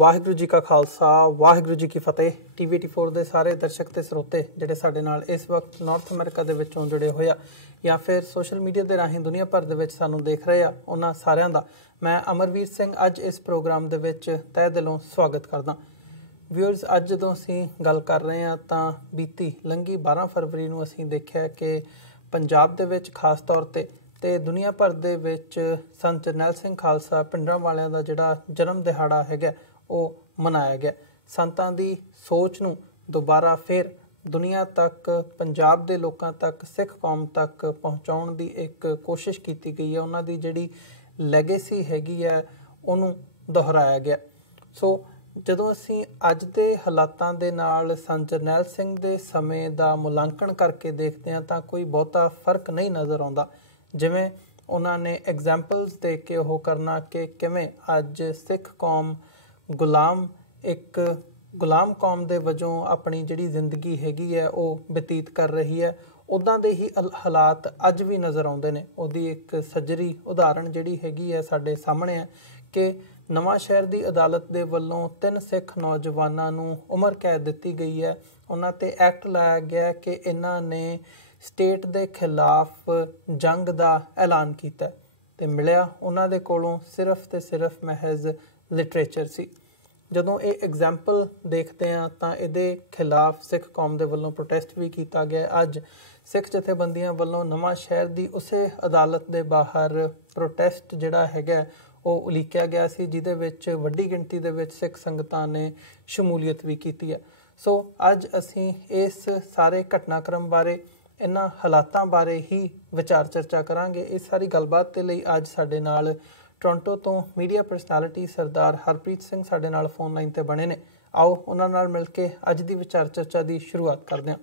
ਵਾਹਿਗੁਰੂ जी का खालसा वाहिगुरू जी की फतेह। TV84 ਦੇ ਸਾਰੇ ਦਰਸ਼ਕ ਤੇ ਸਰੋਤੇ ਜਿਹੜੇ ਸਾਡੇ ਨਾਲ ਇਸ ਵਕਤ ਨਾਰਥ ਅਮਰੀਕਾ ਦੇ ਵਿੱਚੋਂ ਜੁੜੇ ਹੋਏ ਆ ਜਾਂ ਫਿਰ ਸੋਸ਼ਲ ਮੀਡੀਆ ਦੇ ਰਾਹੀਂ ਦੁਨੀਆ ਭਰ ਦੇ ਵਿੱਚ ਸਾਨੂੰ ਦੇਖ ਰਹੇ ਆ, ਉਹਨਾਂ ਸਾਰਿਆਂ ਦਾ ਮੈਂ ਅਮਰਵੀਰ ਸਿੰਘ ਅੱਜ ਇਸ ਪ੍ਰੋਗਰਾਮ ਦੇ ਵਿੱਚ ਤਹਿ ਦਿਲੋਂ ਸਵਾਗਤ ਕਰਦਾ। ਵਿਊਅਰਸ, ਅੱਜ ਜਦੋਂ ਅਸੀਂ ਗੱਲ ਕਰ ਰਹੇ ਹਾਂ ਤਾਂ ਬੀਤੀ ਲੰਘੀ 12 ਫਰਵਰੀ ਨੂੰ ਅਸੀਂ ਦੇਖਿਆ ਕਿ ਪੰਜਾਬ ਦੇ ਵਿੱਚ ਖਾਸ ਤੌਰ ਤੇ ਦੁਨੀਆ ਭਰ ਦੇ ਵਿੱਚ ਸੰਤ ਜਰਨੈਲ ਸਿੰਘ ਖਾਲਸਾ ਪਿੰਡਰਾਂ ਵਾਲਿਆਂ ਦਾ ਜਿਹੜਾ ਜਨਮ ਦਿਹਾੜਾ ਹੈਗਾ ਉਹ ਮਨਾਇਆ ਗਿਆ। ਸੰਤਾਂ ਦੀ ਸੋਚ ਨੂੰ ਦੁਬਾਰਾ ਫਿਰ ਦੁਨੀਆ ਤੱਕ, ਪੰਜਾਬ ਦੇ ਲੋਕਾਂ ਤੱਕ, ਸਿੱਖ ਕੌਮ ਤੱਕ ਪਹੁੰਚਾਉਣ ਦੀ ਇੱਕ ਕੋਸ਼ਿਸ਼ ਕੀਤੀ ਗਈ ਹੈ। ਉਹਨਾਂ ਦੀ ਜਿਹੜੀ ਲੈਗੇਸੀ ਹੈਗੀ ਹੈ ਉਹਨੂੰ ਦੁਹਰਾਇਆ ਗਿਆ। ਸੋ ਜਦੋਂ ਅਸੀਂ ਅੱਜ ਦੇ ਹਾਲਾਤਾਂ ਦੇ ਨਾਲ ਸੰਤ ਜਰਨੈਲ ਸਿੰਘ ਦੇ ਸਮੇਂ ਦਾ ਮੁਲਾਂਕਣ ਕਰਕੇ ਦੇਖਦੇ ਹਾਂ ਤਾਂ ਕੋਈ ਬਹੁਤਾ ਫਰਕ ਨਹੀਂ ਨਜ਼ਰ ਆਉਂਦਾ। ਜਿਵੇਂ ਉਹਨਾਂ ਨੇ ਐਗਜ਼ਾਮਪਲਸ ਦੇ ਕੇ ਉਹ ਕਰਨਾ ਕਿ ਕਿਵੇਂ ਅੱਜ ਸਿੱਖ ਕੌਮ ਇੱਕ ਗੁਲਾਮ ਕੌਮ ਦੇ ਵਜੋਂ ਆਪਣੀ ਜਿਹੜੀ ਜ਼ਿੰਦਗੀ ਹੈਗੀ ਹੈ ਉਹ ਬਤੀਤ ਕਰ ਰਹੀ ਹੈ, ਉੱਦਾਂ ਦੇ ਹੀ ਹਾਲਾਤ ਅੱਜ ਵੀ ਨਜ਼ਰ ਆਉਂਦੇ ਨੇ। ਉਹਦੀ ਇੱਕ ਸੱਜਰੀ ਉਦਾਹਰਣ ਜਿਹੜੀ ਹੈਗੀ ਹੈ ਸਾਡੇ ਸਾਹਮਣੇ ਹੈ ਕਿ ਨਵਾਂ ਸ਼ਹਿਰ ਦੀ ਅਦਾਲਤ ਦੇ ਵੱਲੋਂ 3 ਸਿੱਖ ਨੌਜਵਾਨਾਂ ਨੂੰ ਉਮਰ ਕੈਦ ਦਿੱਤੀ ਗਈ ਹੈ। ਉਹਨਾਂ 'ਤੇ ਐਕਟ ਲਾਇਆ ਗਿਆ ਕਿ ਇਹਨਾਂ ਨੇ ਸਟੇਟ ਦੇ ਖਿਲਾਫ ਜੰਗ ਦਾ ਐਲਾਨ ਕੀਤਾ ਤੇ ਮਿਲਿਆ ਉਹਨਾਂ ਦੇ ਕੋਲੋਂ ਸਿਰਫ ਤੇ ਸਿਰਫ ਮਹਿਜ਼ ਲਿਟਰੇਚਰ ਸੀ। ਜਦੋਂ ਇਹ ਐਗਜ਼ਾਮਪਲ ਦੇਖਦੇ ਹਾਂ ਤਾਂ ਇਹਦੇ ਖਿਲਾਫ ਸਿੱਖ ਕੌਮ ਦੇ ਵੱਲੋਂ ਪ੍ਰੋਟੈਸਟ ਵੀ ਕੀਤਾ ਗਿਆ। ਅੱਜ ਸਿੱਖ ਜਥੇਬੰਦੀਆਂ ਵੱਲੋਂ ਨਵਾਂ ਸ਼ਹਿਰ ਦੀ ਉਸੇ ਅਦਾਲਤ ਦੇ ਬਾਹਰ ਪ੍ਰੋਟੈਸਟ ਜਿਹੜਾ ਹੈਗਾ ਉਹ ਉਲੀਕਿਆ ਗਿਆ ਸੀ, ਜਿਹਦੇ ਵਿੱਚ ਵੱਡੀ ਗਿਣਤੀ ਦੇ ਵਿੱਚ ਸਿੱਖ ਸੰਗਤਾਂ ਨੇ ਸ਼ਮੂਲੀਅਤ ਵੀ ਕੀਤੀ ਹੈ। ਸੋ ਅੱਜ ਅਸੀਂ ਇਸ ਸਾਰੇ ਘਟਨਾਕ੍ਰਮ ਬਾਰੇ, ਇਹਨਾਂ ਹਾਲਾਤਾਂ ਬਾਰੇ ਹੀ ਵਿਚਾਰ ਚਰਚਾ ਕਰਾਂਗੇ। ਇਸ ਸਾਰੀ ਗੱਲਬਾਤ ਦੇ ਲਈ ਅੱਜ ਸਾਡੇ ਨਾਲ ਟੋਰਾਂਟੋ ਤੋਂ ਮੀਡੀਆ ਪਰਸਨੈਲਿਟੀ ਸਰਦਾਰ ਹਰਪ੍ਰੀਤ ਸਿੰਘ ਸਾਡੇ ਨਾਲ ਫੋਨ ਲਾਈਨ 'ਤੇ ਬਣੇ ਨੇ। ਆਓ ਉਹਨਾਂ ਨਾਲ ਮਿਲ ਕੇ ਅੱਜ ਦੀ ਵਿਚਾਰ ਚਰਚਾ ਦੀ ਸ਼ੁਰੂਆਤ ਕਰਦੇ ਹਾਂ।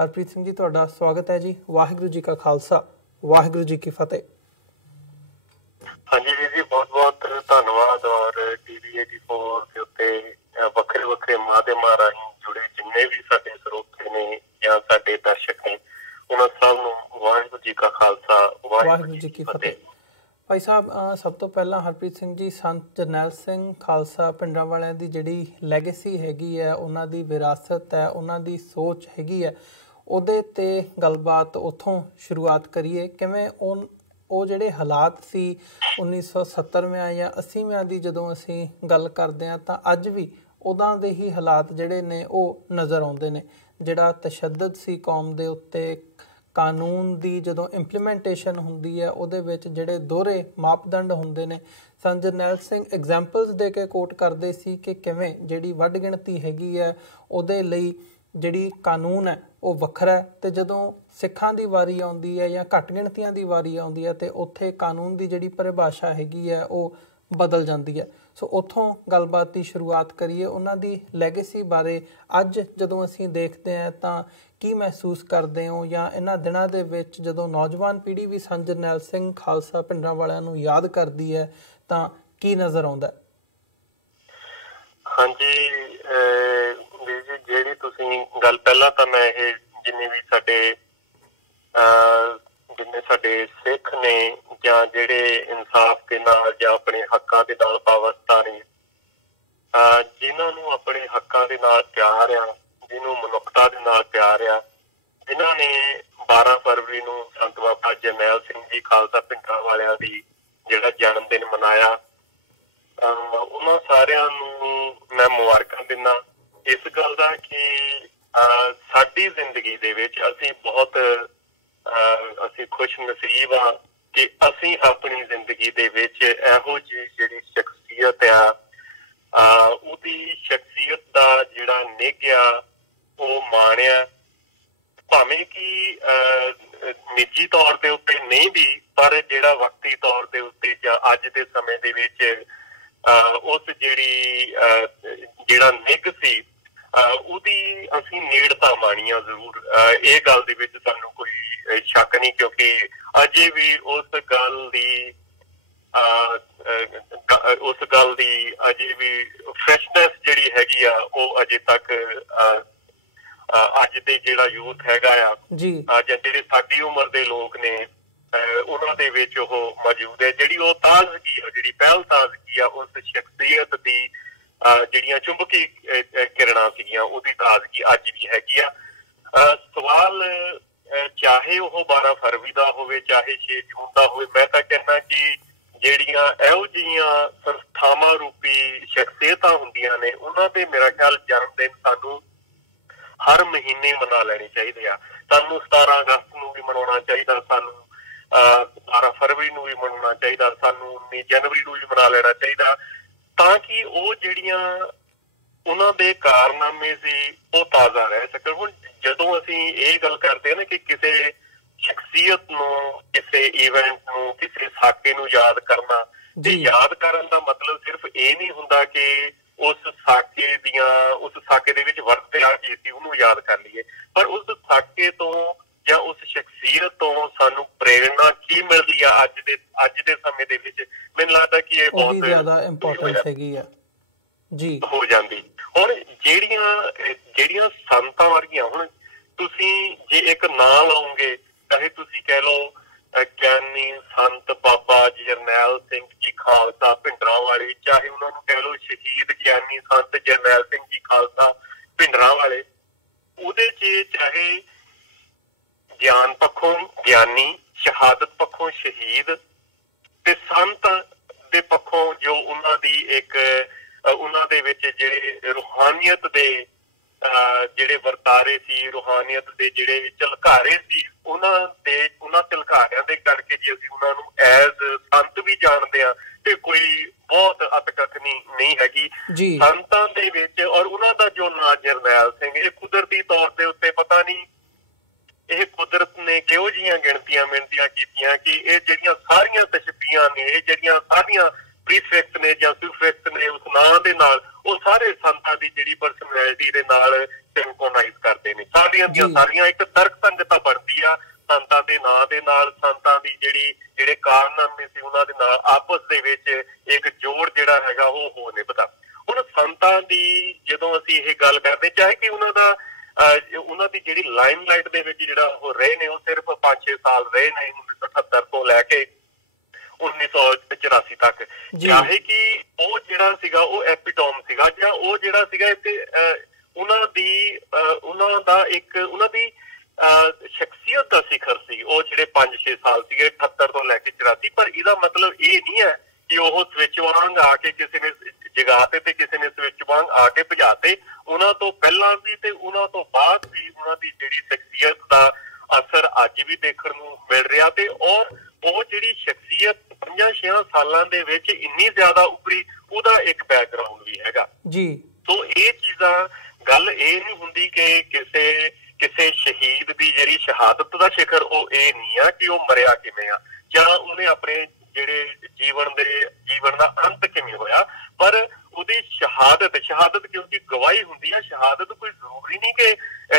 ਹਰਪ੍ਰੀਤ ਸਿੰਘ ਜੀ, ਤੁਹਾਡਾ ਸਵਾਗਤ ਹੈ ਜੀ। ਵਾਹਿਗੁਰੂ ਜੀ ਕਾ ਖਾਲਸਾ ਵਾਹਿਗੁਰੂ ਜੀ ਕੀ ਫਤਿਹ। ਹਾਂਜੀ ਜੀ, ਬਹੁਤ ਬਹੁਤ ਧੰਨਵਾਦ। ਔਰ TV84 ਦੇ ਉੱਤੇ ਵੱਖਰੇ ਵੱਖਰੇ ਮਾਧਿਅਮਾਂ ਰਾਹੀਂ ਜੁੜੇ ਜਿੰਨੇ ਵੀ ਸਾਡੇ ਸਰੋਤੇ ਨੇ ਜਾਂ ਸਾਡੇ ਦਰਸ਼ਕ ਨੇ, ਉਹਨਾਂ ਸਭ ਨੂੰ ਵਾਹਿਗੁਰੂ ਜੀ ਕਾ ਖਾਲਸਾ ਵਾਹਿਗੁਰੂ ਜੀ ਕੀ ਫਤਿਹ। ਭਾਈ ਸਾਹਿਬ, ਸਭ ਤੋਂ ਪਹਿਲਾਂ ਹਰਪ੍ਰੀਤ ਸਿੰਘ ਜੀ, ਸੰਤ ਜਰਨੈਲ ਸਿੰਘ ਖਾਲਸਾ ਪਿੰਡਰਾਂ ਵਾਲਿਆਂ ਦੀ ਜਿਹੜੀ ਲੈਗੇਸੀ ਹੈਗੀ ਹੈ, ਉਹਨਾਂ ਦੀ ਵਿਰਾਸਤ ਹੈ, ਉਹਨਾਂ ਦੀ ਸੋਚ ਹੈਗੀ ਹੈ, ਉਹਦੇ 'ਤੇ ਗੱਲਬਾਤ ਉੱਥੋਂ ਸ਼ੁਰੂਆਤ ਕਰੀਏ। ਕਿਵੇਂ ਉਹ ਜਿਹੜੇ ਹਾਲਾਤ ਸੀ 1970ਵਿਆਂ ਜਾਂ 80ਵਿਆਂ ਦੀ ਜਦੋਂ ਅਸੀਂ ਗੱਲ ਕਰਦੇ ਹਾਂ ਤਾਂ ਅੱਜ ਵੀ ਉਦਾਂ ਦੇ ਹੀ ਹਾਲਾਤ ਜਿਹੜੇ ਨੇ ਉਹ ਨਜ਼ਰ ਆਉਂਦੇ ਨੇ। ਜਿਹੜਾ ਤਸ਼ੱਦਦ ਸੀ ਕੌਮ ਦੇ ਉੱਤੇ, ਕਾਨੂੰਨ ਦੀ ਜਦੋਂ ਇੰਪਲੀਮੈਂਟੇਸ਼ਨ ਹੁੰਦੀ ਹੈ ਉਹਦੇ ਵਿੱਚ ਜਿਹੜੇ ਦੋਹਰੇ ਮਾਪਦੰਡ ਹੁੰਦੇ ਨੇ। ਸੰਤ ਜਰਨੈਲ ਸਿੰਘ ਐਗਜ਼ਾਮਪਲਸ ਦੇ ਕੇ ਕੋਟ ਕਰਦੇ ਸੀ ਕਿ ਕਿਵੇਂ ਜਿਹੜੀ ਵੱਧ ਗਿਣਤੀ ਹੈਗੀ ਹੈ ਉਹਦੇ ਲਈ ਜਿਹੜੀ ਕਾਨੂੰਨ ਹੈ ਉਹ ਵੱਖਰਾ ਹੈ, ਅਤੇ ਜਦੋਂ ਸਿੱਖਾਂ ਦੀ ਵਾਰੀ ਆਉਂਦੀ ਹੈ ਜਾਂ ਘੱਟ ਗਿਣਤੀਆਂ ਦੀ ਵਾਰੀ ਆਉਂਦੀ ਹੈ ਤੇ ਉੱਥੇ ਕਾਨੂੰਨ ਦੀ ਜਿਹੜੀ ਪਰਿਭਾਸ਼ਾ ਹੈਗੀ ਹੈ ਉਹ ਬਦਲ ਜਾਂਦੀ ਹੈ। ਸੋ ਉੱਥੋਂ ਗੱਲਬਾਤ ਦੀ ਸ਼ੁਰੂਆਤ ਕਰੀਏ। ਉਹਨਾਂ ਦੀ ਲੈਗੇਸੀ ਬਾਰੇ ਅੱਜ ਜਦੋਂ ਅਸੀਂ ਦੇਖਦੇ ਹਾਂ ਤਾਂ ਕੀ ਮਹਿਸੂਸ ਕਰਦੇ ਹੋ, ਜਾਂ ਇਹਨਾਂ ਦਿਨਾਂ ਦੇ ਵਿੱਚ ਜਦੋਂ ਨੌਜਵਾਨ ਪੀੜ੍ਹੀ ਵੀ ਸੰਤ ਜਰਨੈਲ ਸਿੰਘ ਖਾਲਸਾ ਪਿੰਡਰਾਂ ਵਾਲਿਆਂ ਨੂੰ ਯਾਦ ਕਰਦੀ ਹੈ ਤਾਂ ਕੀ ਨਜ਼ਰ ਆਉਂਦਾ? ਹਾਂਜੀ ਵੀਰ ਜੀ, ਜਿਹੜੀ ਤੁਸੀਂ ਗੱਲ, ਪਹਿਲਾਂ ਤਾਂ ਮੈਂ ਇਹ ਜਿੰਨੇ ਸਾਡੇ ਸਿੱਖ ਨੇ ਜਾਂ ਜਿਹੜੇ ਇਨਸਾਫ ਦੇ ਨਾਲ ਜਾਂ ਆਪਣੇ ਹੱਕਾਂ ਦੇ ਨਾਲ ਪਾਬੰਦ ਨੇ, ਜਿਨ੍ਹਾਂ ਨੂੰ ਆਪਣੇ ਹੱਕਾਂ ਦੇ ਨਾਲ ਪਿਆਰ ਆ, ਜਿਹਨੂੰ ਮਨੁੱਖਤਾ ਦੇ ਨਾਲ ਪਿਆਰ ਆ, ਜਿਨ੍ਹਾਂ ਨੇ 12 ਫਰਵਰੀ ਨੂੰ ਸੰਤ ਬਾਬਾ ਜਰਨੈਲ ਸਿੰਘ ਜੀ ਖਾਲਸਾ ਪਿੰਡਰਾਂ ਵਾਲਿਆਂ ਦੀ ਜਿਹੜਾ ਜਨਮ ਦਿਨ ਮਨਾਇਆ, ਉਹਨਾਂ ਸਾਰਿਆਂ ਨੂੰ ਮੈਂ ਮੁਬਾਰਕਾਂ ਦਿੰਦਾ ਇਸ ਗੱਲ ਦਾ ਕਿ ਸਾਡੀ ਜ਼ਿੰਦਗੀ ਦੇ ਵਿੱਚ ਅਸੀਂ ਖੁਸ਼ ਨਸੀਬ ਹਾਂ ਕਿ ਅਸੀਂ ਆਪਣੀ ਜ਼ਿੰਦਗੀ ਦੇ ਵਿੱਚ ਇਹੋ ਜਿਹੀ ਜਿਹੜੀ ਸ਼ਖਸੀਅਤ ਆ, ਉਹਦੀ ਸ਼ਖਸੀਅਤ ਦਾ ਜਿਹੜਾ ਨਿੱਘ ਆ ਉਹ ਮਾਣਿਆ। ਭਾਵੇਂ ਕਿ ਨਿੱਜੀ ਤੌਰ ਦੇ ਉੱਤੇ ਨਹੀਂ ਵੀ, ਪਰ ਜਿਹੜਾ ਵਕਤੀ ਤੌਰ ਦੇ ਉੱਤੇ ਜਾਂ ਅੱਜ ਦੇ ਸਮੇਂ ਦੇ ਵਿੱਚ ਉਸ ਜਿਹੜਾ ਨਿੱਘ ਸੀ ਉਹਦੀ ਅਸੀਂ ਨੇੜਤਾ ਮਾਣੀਆਂ ਜ਼ਰੂਰ। ਇਹ ਗੱਲ ਦੇ ਵਿੱਚ ਸਾਨੂੰ ਕੋਈ ਸ਼ੱਕ ਨਹੀਂ, ਕਿਉਂਕਿ ਅਜੇ ਵੀ ਉਸ ਗੱਲ ਦੀ ਅਜੇ ਵੀ ਫਰੈਸ਼ਨੈਸ ਜਿਹੜੀ ਹੈਗੀ ਆ ਉਹ ਅਜੇ ਤੱਕ ਅੱਜ ਦੇ ਜਿਹੜਾ ਯੂਥ ਹੈਗਾ ਆ ਜਾਂ ਜਿਹੜੇ ਸਾਡੀ ਉਮਰ ਦੇ ਲੋਕ ਨੇ ਉਹਨਾਂ ਦੇ ਵਿੱਚ ਉਹ ਮੌਜੂਦ ਹੈ। ਜਿਹੜੀ ਉਹ ਤਾਜ਼ਗੀ ਆ, ਜਿਹੜੀ ਪਹਿਲ ਤਾਜ਼ਗੀ ਆ ਉਸ ਸ਼ਖਸੀਅਤ ਦੀ ਜਿਹੜੀਆਂ ਚੁੰਬਕੀ ਕਿਰਨਾਂ ਸੀਗੀਆਂ ਉਹਦੀ ਤਾਜ਼ਗੀ ਅੱਜ ਵੀ ਹੈਗੀ ਆ। ਸਵਾਲ ਚਾਹੇ ਉਹ 12 ਫਰਵਰੀ ਦਾ ਹੋਵੇ ਚਾਹੇ 6 ਜੂਨ ਦਾ ਹੋਵੇ, ਮੈਂ ਤਾਂ ਕਹਿੰਦਾ ਕਿ ਜਿਹੜੀਆਂ ਇਹੋ ਜਿਹੀਆਂ ਸੰਸਥਾਵਾਂ ਰੂਪੀ ਸ਼ਖਸੀਅਤਾਂ ਹੁੰਦੀਆਂ ਨੇ ਉਹਨਾਂ ਦੇ ਮੇਰਾ ਖਿਆਲ ਜਨਮ ਦਿਨ ਸਾਨੂੰ ਹਰ ਮਹੀਨੇ ਮਨਾ ਲੈਣੇ ਚਾਹੀਦੇ ਆ। ਸਾਨੂੰ 17 ਅਗਸਤ ਨੂੰ ਵੀ ਮਨਾਉਣਾ ਚਾਹੀਦਾ, ਸਾਨੂੰ 12 ਫਰਵਰੀ ਨੂੰ ਵੀ ਮਨਾਉਣਾ ਚਾਹੀਦਾ, ਸਾਨੂੰ 19 ਜਨਵਰੀ ਨੂੰ ਵੀ ਮਨਾ ਲੈਣਾ ਚਾਹੀਦਾ, ਤਾਂ ਕਿ ਉਹ ਜਿਹੜੀਆਂ ਉਹਨਾਂ ਦੇ ਕਾਰਨਾਮੇ ਸੀ ਉਹ ਤਾਜ਼ਾ ਰਹਿ ਸਕਣ। ਹੁਣ ਜਦੋਂ ਅਸੀਂ ਇਹ ਗੱਲ ਕਰਦੇ ਹਾਂ ਨਾ ਕਿ ਕਿਸੇ ਸ਼ਖਸੀਅਤ ਨੂੰ, ਕਿਸੇ ਇਵੈਂਟ ਨੂੰ, ਕਿਸੇ ਸਾਕੇ ਨੂੰ ਯਾਦ ਕਰਨਾ, ਤੇ ਯਾਦ ਕਰਨ ਦਾ ਮਤਲਬ ਸਿਰਫ ਇਹ ਨਹੀਂ ਹੁੰਦਾ ਕਿ ਉਸ ਸਾਕੇ ਦੇ ਵਿੱਚ ਵਰਤਿਆ ਕੀ ਸੀ ਉਹਨੂੰ ਯਾਦ ਕਰ ਲਈਏ, ਪਰ ਉਸ ਸਾਕੇ ਤੋਂ ਜਾਂ ਉਸ ਸ਼ਖਸੀਅਤ ਤੋਂ ਸਾਨੂੰ ਪ੍ਰੇਰਨਾ ਕੀ ਮਿਲਦੀ ਆ ਅੱਜ ਦੇ ਸਮੇਂ ਦੇ ਵਿੱਚ। ਮੈਨੂੰ ਲੱਗਦਾ ਕਿ ਇਹ ਬਹੁਤ ਜ਼ਿਆਦਾ ਇੰਪੋਰਟੈਂਸ ਹੈਗੀ ਆ ਜੀ ਹੋ ਜਾਂਦੀ। ਹੁਣ ਜਿਹੜੀਆਂ ਸੰਤਾਂ ਵਰਗੀਆਂ, ਹੁਣ ਤੁਸੀਂ ਜੇ ਇੱਕ ਨਾਂ ਲਾਉਂਗੇ, ਚਾਹੇ ਤੁਸੀਂ ਕਹਿ ਲਓ ਗਿਆਨੀ ਸੰਤ ਬਾਬਾ ਜਰਨੈਲ ਸਿੰਘ ਜੀ ਖਾਲਸਾ ਭਿੰਡਰਾਂ ਵਾਲੇ, ਚਾਹੇ ਉਹਨਾਂ ਨੂੰ ਕਹਿ ਲਓ ਸ਼ਹੀਦ ਗਿਆਨੀ ਸੰਤ ਜਰਨੈਲ ਸਿੰਘ ਜੀ ਖਾਲਸਾ ਭਿੰਡਰਾਂ ਵਾਲੇ, ਉਹਦੇ 'ਚ ਚਾਹੇ ਗਿਆਨ ਪੱਖੋਂ ਗਿਆਨੀ, ਸ਼ਹਾਦਤ ਪੱਖੋਂ ਸ਼ਹੀਦ, ਤੇ ਸੰਤ ਦੇ ਪੱਖੋਂ ਜੋ ਉਹਨਾਂ ਦੇ ਵਿੱਚ ਜਿਹੜੇ ਰੂਹਾਨੀਅਤ ਦੇ ਜਿਹੜੇ ਵਰਤਾਰੇ ਸੀ, ਰੂਹਾਨੀਅਤ ਦੇ ਜਿਹੜੇ ਝਲਕਾਰੇ ਸੀ, ਉਹਨਾਂ ਝਲਕਾਰਿਆਂ ਦੇ ਕਰਕੇ ਜੇ ਅਸੀਂ ਉਹਨਾਂ ਨੂੰ ਐਜ਼ ਸੰਤ ਵੀ ਜਾਣਦੇ ਹਾਂ ਤੇ ਕੋਈ ਬਹੁਤ ਅਤਕਥਨੀ ਨਹੀਂ ਹੈਗੀ ਸੰਤਾਂ ਦੇ ਵਿੱਚ। ਔਰ ਉਹਨਾਂ ਦਾ ਜੋ ਨਾਂ ਜਰਨੈਲ ਸਿੰਘ, ਇਹ ਕੁਦਰਤੀ ਤੌਰ ਦੇ ਉੱਤੇ ਪਤਾ ਨਹੀਂ ਇਹ ਕੁਦਰਤ ਨੇ ਕਿਹੋ ਜਿਹੀਆਂ ਗਿਣਤੀਆਂ ਮਿਣਤੀਆਂ ਕੀਤੀਆਂ ਕਿ ਇਹ ਜਿਹੜੀਆਂ ਸਾਰੀਆਂ ਤਸ਼ਬੀਹਾਂ ਨੇ, ਇਹ ਜਿਹੜੀਆਂ ਸਾਰੀਆਂ ਪ੍ਰੀਫਿਕਸ ਨੇ ਜਾਂ ਸੁਫਿਕਸ ਨੇ ਉਸ ਨਾਂ ਦੇ ਨਾਲ, ਉਹ ਸਾਰੇ ਸੰਤਾਂ ਦੀ ਜਿਹੜੀ ਪਰਸਨੈਲਿਟੀ ਦੇ ਨਾਲ ਸਿੰਕਰੋਨਾਈਜ਼ ਕਰਦੇ ਨੇ। ਸਾਰੀਆਂ ਦੀਆਂ ਸਾਰੀਆਂ ਇੱਕ ਤਰਕ ਸੰਗਤਾ ਬਣਦੀ ਆ ਸੰਤਾਂ ਦੇ ਨਾਂ ਦੇ ਨਾਲ, ਸੰਤਾਂ ਦੀ ਜਿਹੜੇ ਕਾਰਨਾਮੇ ਸੀ ਉਹਨਾਂ ਦੇ ਨਾਲ ਆਪਸ ਦੇ ਵਿੱਚ ਇੱਕ ਜੋੜ ਜਿਹੜਾ ਹੈਗਾ ਉਹ ਹੋ ਨਿਭਦਾ। ਹੁਣ ਸੰਤਾਂ ਦੀ ਜਦੋਂ ਅਸੀਂ ਇਹ ਗੱਲ ਕਰਦੇ, ਚਾਹੇ ਕਿ ਉਹਨਾਂ ਦੀ ਜਿਹੜੀ ਲਾਈਮਲਾਈਟ ਦੇ ਵਿੱਚ ਜਿਹੜਾ ਉਹ ਰਹੇ ਨੇ, ਉਹ ਸਿਰਫ 5-6 ਸਾਲ ਰਹੇ ਨੇ 1978 ਤੋਂ ਲੈ ਕੇ 1984 ਤੱਕ, ਚਾਹੇ ਕਿ ਉਹ ਜਿਹੜਾ ਸੀਗਾ ਉਹ ਐਪੀਟੋਮ ਸੀਗਾ, ਜਾਂ ਉਹ ਜਿਹੜਾ ਸੀਗਾ ਇੱਥੇ ਉਹਨਾਂ ਦੀ ਸ਼ਖਸੀਅਤ ਦਾ ਸਿਖਰ ਸੀ, ਉਹ ਜਿਹੜੇ 5-6 ਸਾਲ ਸੀਗੇ 78 ਤੋਂ ਲੈ ਕੇ 84। ਪਰ ਇਹਦਾ ਮਤਲਬ ਇਹ ਨਹੀਂ ਹੈ ਕਿ ਉਹ ਸਵਿਚ ਵਾਂਗ ਆ ਕੇ ਕਿਸੇ ਨੇ ਜਗਾਤੇ ਤੇ ਕਿਸੇ ਨੇ ਸਵਿਚ ਵਾਂਗ ਆ ਕੇ ਭਜਾਤੇ। ਉਹਨਾਂ ਤੋਂ ਪਹਿਲਾਂ ਵੀ ਤੇ ਉਹਨਾਂ ਤੋਂ ਬਾਅਦ ਵੀ ਉਹਨਾਂ ਦੀ ਜਿਹੜੀ ਸ਼ਖਸੀਅਤ ਦਾ ਅਸਰ ਅੱਜ ਵੀ ਦੇਖਣ ਨੂੰ ਮਿਲ ਰਿਹਾ, ਤੇ ਉਹ ਜਿਹੜੀ ਸ਼ਖਸੀਅਤ 5-6 ਸਾਲਾਂ ਦੇ ਵਿੱਚ ਇੰਨੀ ਜ਼ਿਆਦਾ ਉੱਭਰੀ, ਉਹਦਾ ਇੱਕ ਬੈਕਗਰਾਉਂਡ ਵੀ ਹੈਗਾ ਜੀ। ਸੋ ਇਹ ਚੀਜ਼ਾਂ, ਗੱਲ ਇਹ ਨਹੀਂ ਹੁੰਦੀ ਕਿ ਕਿਸੇ ਸ਼ਹੀਦ ਦੀ ਜਿਹੜੀ ਸ਼ਹਾਦਤ ਦਾ ਸ਼ਿਖਰ ਉਹ ਇਹ ਨਹੀਂ ਆ ਕਿ ਉਹ ਮਰਿਆ ਕਿਵੇਂ ਆ ਜਾਂ ਉਹਨੇ ਆਪਣੇ ਜਿਹੜੇ ਜੀਵਨ ਦਾ ਅੰਤ ਕਿਵੇਂ ਹੋਇਆ, ਪਰ ਉਹਦੀ ਸ਼ਹਾਦਤ ਕਿਉਂਕਿ ਗਵਾਹੀ ਹੁੰਦੀ ਹੈ। ਸ਼ਹਾਦਤ ਕੋਈ ਜ਼ਰੂਰੀ ਨਹੀਂ ਕਿ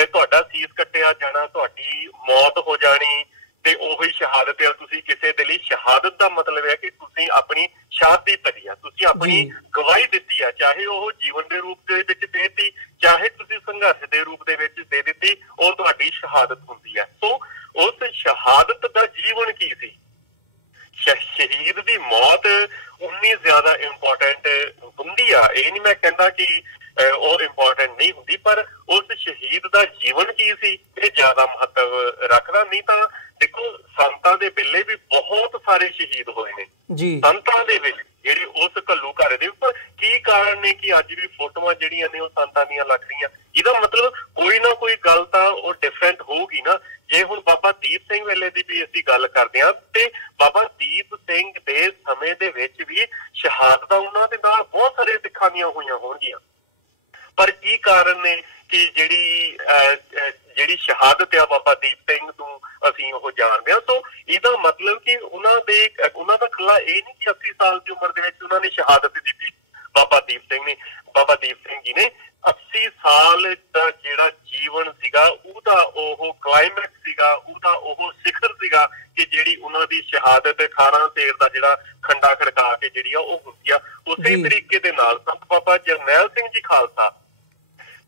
ਤੁਹਾਡਾ ਸੀਸ ਕੱਟਿਆ ਜਾਣਾ, ਤੁਹਾਡੀ ਮੌਤ ਹੋ ਜਾਣੀ ਤੇ ਉਹੀ ਸ਼ਹਾਦਤ ਹੈ। ਤੁਸੀਂ ਕਿਸੇ ਦੇ ਲਈ ਸ਼ਹਾਦਤ ਦਾ ਮਤਲਬ ਹੈ ਕਿ ਤੁਸੀਂ ਆਪਣੀ ਸ਼ਹਾਦਤੀ ਭਰੀ ਆ, ਤੁਸੀਂ ਆਪਣੀ ਗਵਾਹੀ ਦਿੱਤੀ ਆ, ਚਾਹੇ ਉਹ ਜੀਵਨ ਦੇ ਰੂਪ ਦੇ ਵਿੱਚ ਦੇਤੀ, ਚਾਹੇ ਤੁਸੀਂ ਸੰਘਰਸ਼ ਦੇ ਰੂਪ ਦੇ ਵਿੱਚ ਦੇ ਦਿੱਤੀ, ਉਹ ਤੁਹਾਡੀ ਸ਼ਹਾਦਤ ਹੁੰਦੀ ਹੈ। ਸੋ ਉਸ ਸ਼ਹਾਦਤ ਦਾ ਜੀਵਨ ਕੀ ਸੀ? ਸ਼ਹੀਦ ਦੀ ਮੌਤ ਉਨੀ ਜ਼ਿਆਦਾ ਇੰਪੋਰਟੈਂਟ ਹੁੰਦੀ ਆ, ਇਹ ਨਹੀਂ ਮੈਂ ਕਹਿੰਦਾ ਕਿ ਉਹ ਇੰਪੋਰਟੈਂਟ ਨਹੀਂ ਹੁੰਦੀ, ਪਰ ਉਸ ਸ਼ਹੀਦ ਦਾ ਜੀਵਨ ਕੀ ਸੀ ਇਹ ਜ਼ਿਆਦਾ ਮਹੱਤਵ ਰੱਖਦਾ। ਨਹੀਂ ਤਾਂ ਦੇਖੋ ਸੰਤਾਂ ਦੇ ਵੇਲੇ ਵੀ ਬਹੁਤ ਸਾਰੇ ਸ਼ਹੀਦ ਹੋਏ ਨੇ ਸੰਤਾਂ ਦੇ ਵੇਲੇ, ਜਿਹੜੇ ਉਸ ਘੱਲੂ ਘਾਰੇ ਦੇ ਉੱਪਰ। ਕੀ ਕਾਰਨ ਨੇ ਕਿ ਅੱਜ ਵੀ ਫੋਟੋਆਂ ਜਿਹੜੀਆਂ ਨੇ ਉਹ ਸੰਤਾਂ ਦੀਆਂ ਲੱਗ ਰਹੀਆਂ? ਇਹਦਾ ਮਤਲਬ ਕੋਈ ਨਾ ਕੋਈ ਗੱਲ ਤਾਂ ਉਹ ਡਿਫਰੈਂਟ ਹੋਊਗੀ ਨਾ। ਜੇ ਹੁਣ ਬਾਬਾ ਦੀਪ ਸਿੰਘ ਵੇਲੇ ਦੀ ਵੀ ਅਸੀਂ ਗੱਲ ਕਰਦੇ ਹਾਂ, ਤੇ ਬਾਬਾ ਦੀਪ ਸਿੰਘ ਦੇ ਸਮੇਂ ਦੇ ਵਿੱਚ ਵੀ ਸ਼ਹਾਦਤਾਂ ਉਹਨਾਂ ਦੇ ਨਾਲ ਬਹੁਤ ਸਾਰੇ ਸਿੱਖਾਂ ਦੀਆਂ ਹੋਈਆਂ ਹੋਣਗੀਆਂ, ਪਰ ਕੀ ਕਾਰਨ ਨੇ ਕਿ ਜਿਹੜੀ ਸ਼ਹਾਦਤ ਆ ਬਾਬਾ ਦੀਪ ਸਿੰਘ ਨੂੰ ਅਸੀਂ ਉਹ ਜਾਣਦੇ ਹਾਂ। ਸੋ ਇਹਦਾ ਮਤਲਬ ਕਿ ਉਹਨਾਂ ਦਾ ਇਕੱਲਾ ਇਹ ਨਹੀਂ ਕਿ 80 ਸਾਲ ਦੀ ਉਮਰ ਦੇ ਵਿੱਚ ਉਹਨਾਂ ਨੇ ਸ਼ਹਾਦਤ ਦਿੱਤੀ। ਬਾਬਾ ਦੀਪ ਸਿੰਘ ਜੀ ਨੇ 80 ਸਾਲ ਦਾ ਜਿਹੜਾ ਜੀਵਨ ਸੀਗਾ ਉਹਦਾ ਉਹ ਕਲਾਈਮੈਕਸ ਸੀਗਾ, ਉਹਦਾ ਉਹ ਸਿਖਰ ਸੀਗਾ ਕਿ ਜਿਹੜੀ ਉਹਨਾਂ ਦੀ ਸ਼ਹਾਦਤ ਖਾਰਾਂ ਸੇਰ ਦਾ ਜਿਹੜਾ ਖੰਡਾ ਖੜਕਾ ਕੇ ਜਿਹੜੀ ਆ ਉਹ ਹੁੰਦੀ ਆ। ਉਸੇ ਤਰੀਕੇ ਦੇ ਨਾਲ ਸੰਤ ਬਾਬਾ ਜਰਨੈਲ ਸਿੰਘ ਜੀ ਖਾਲਸਾ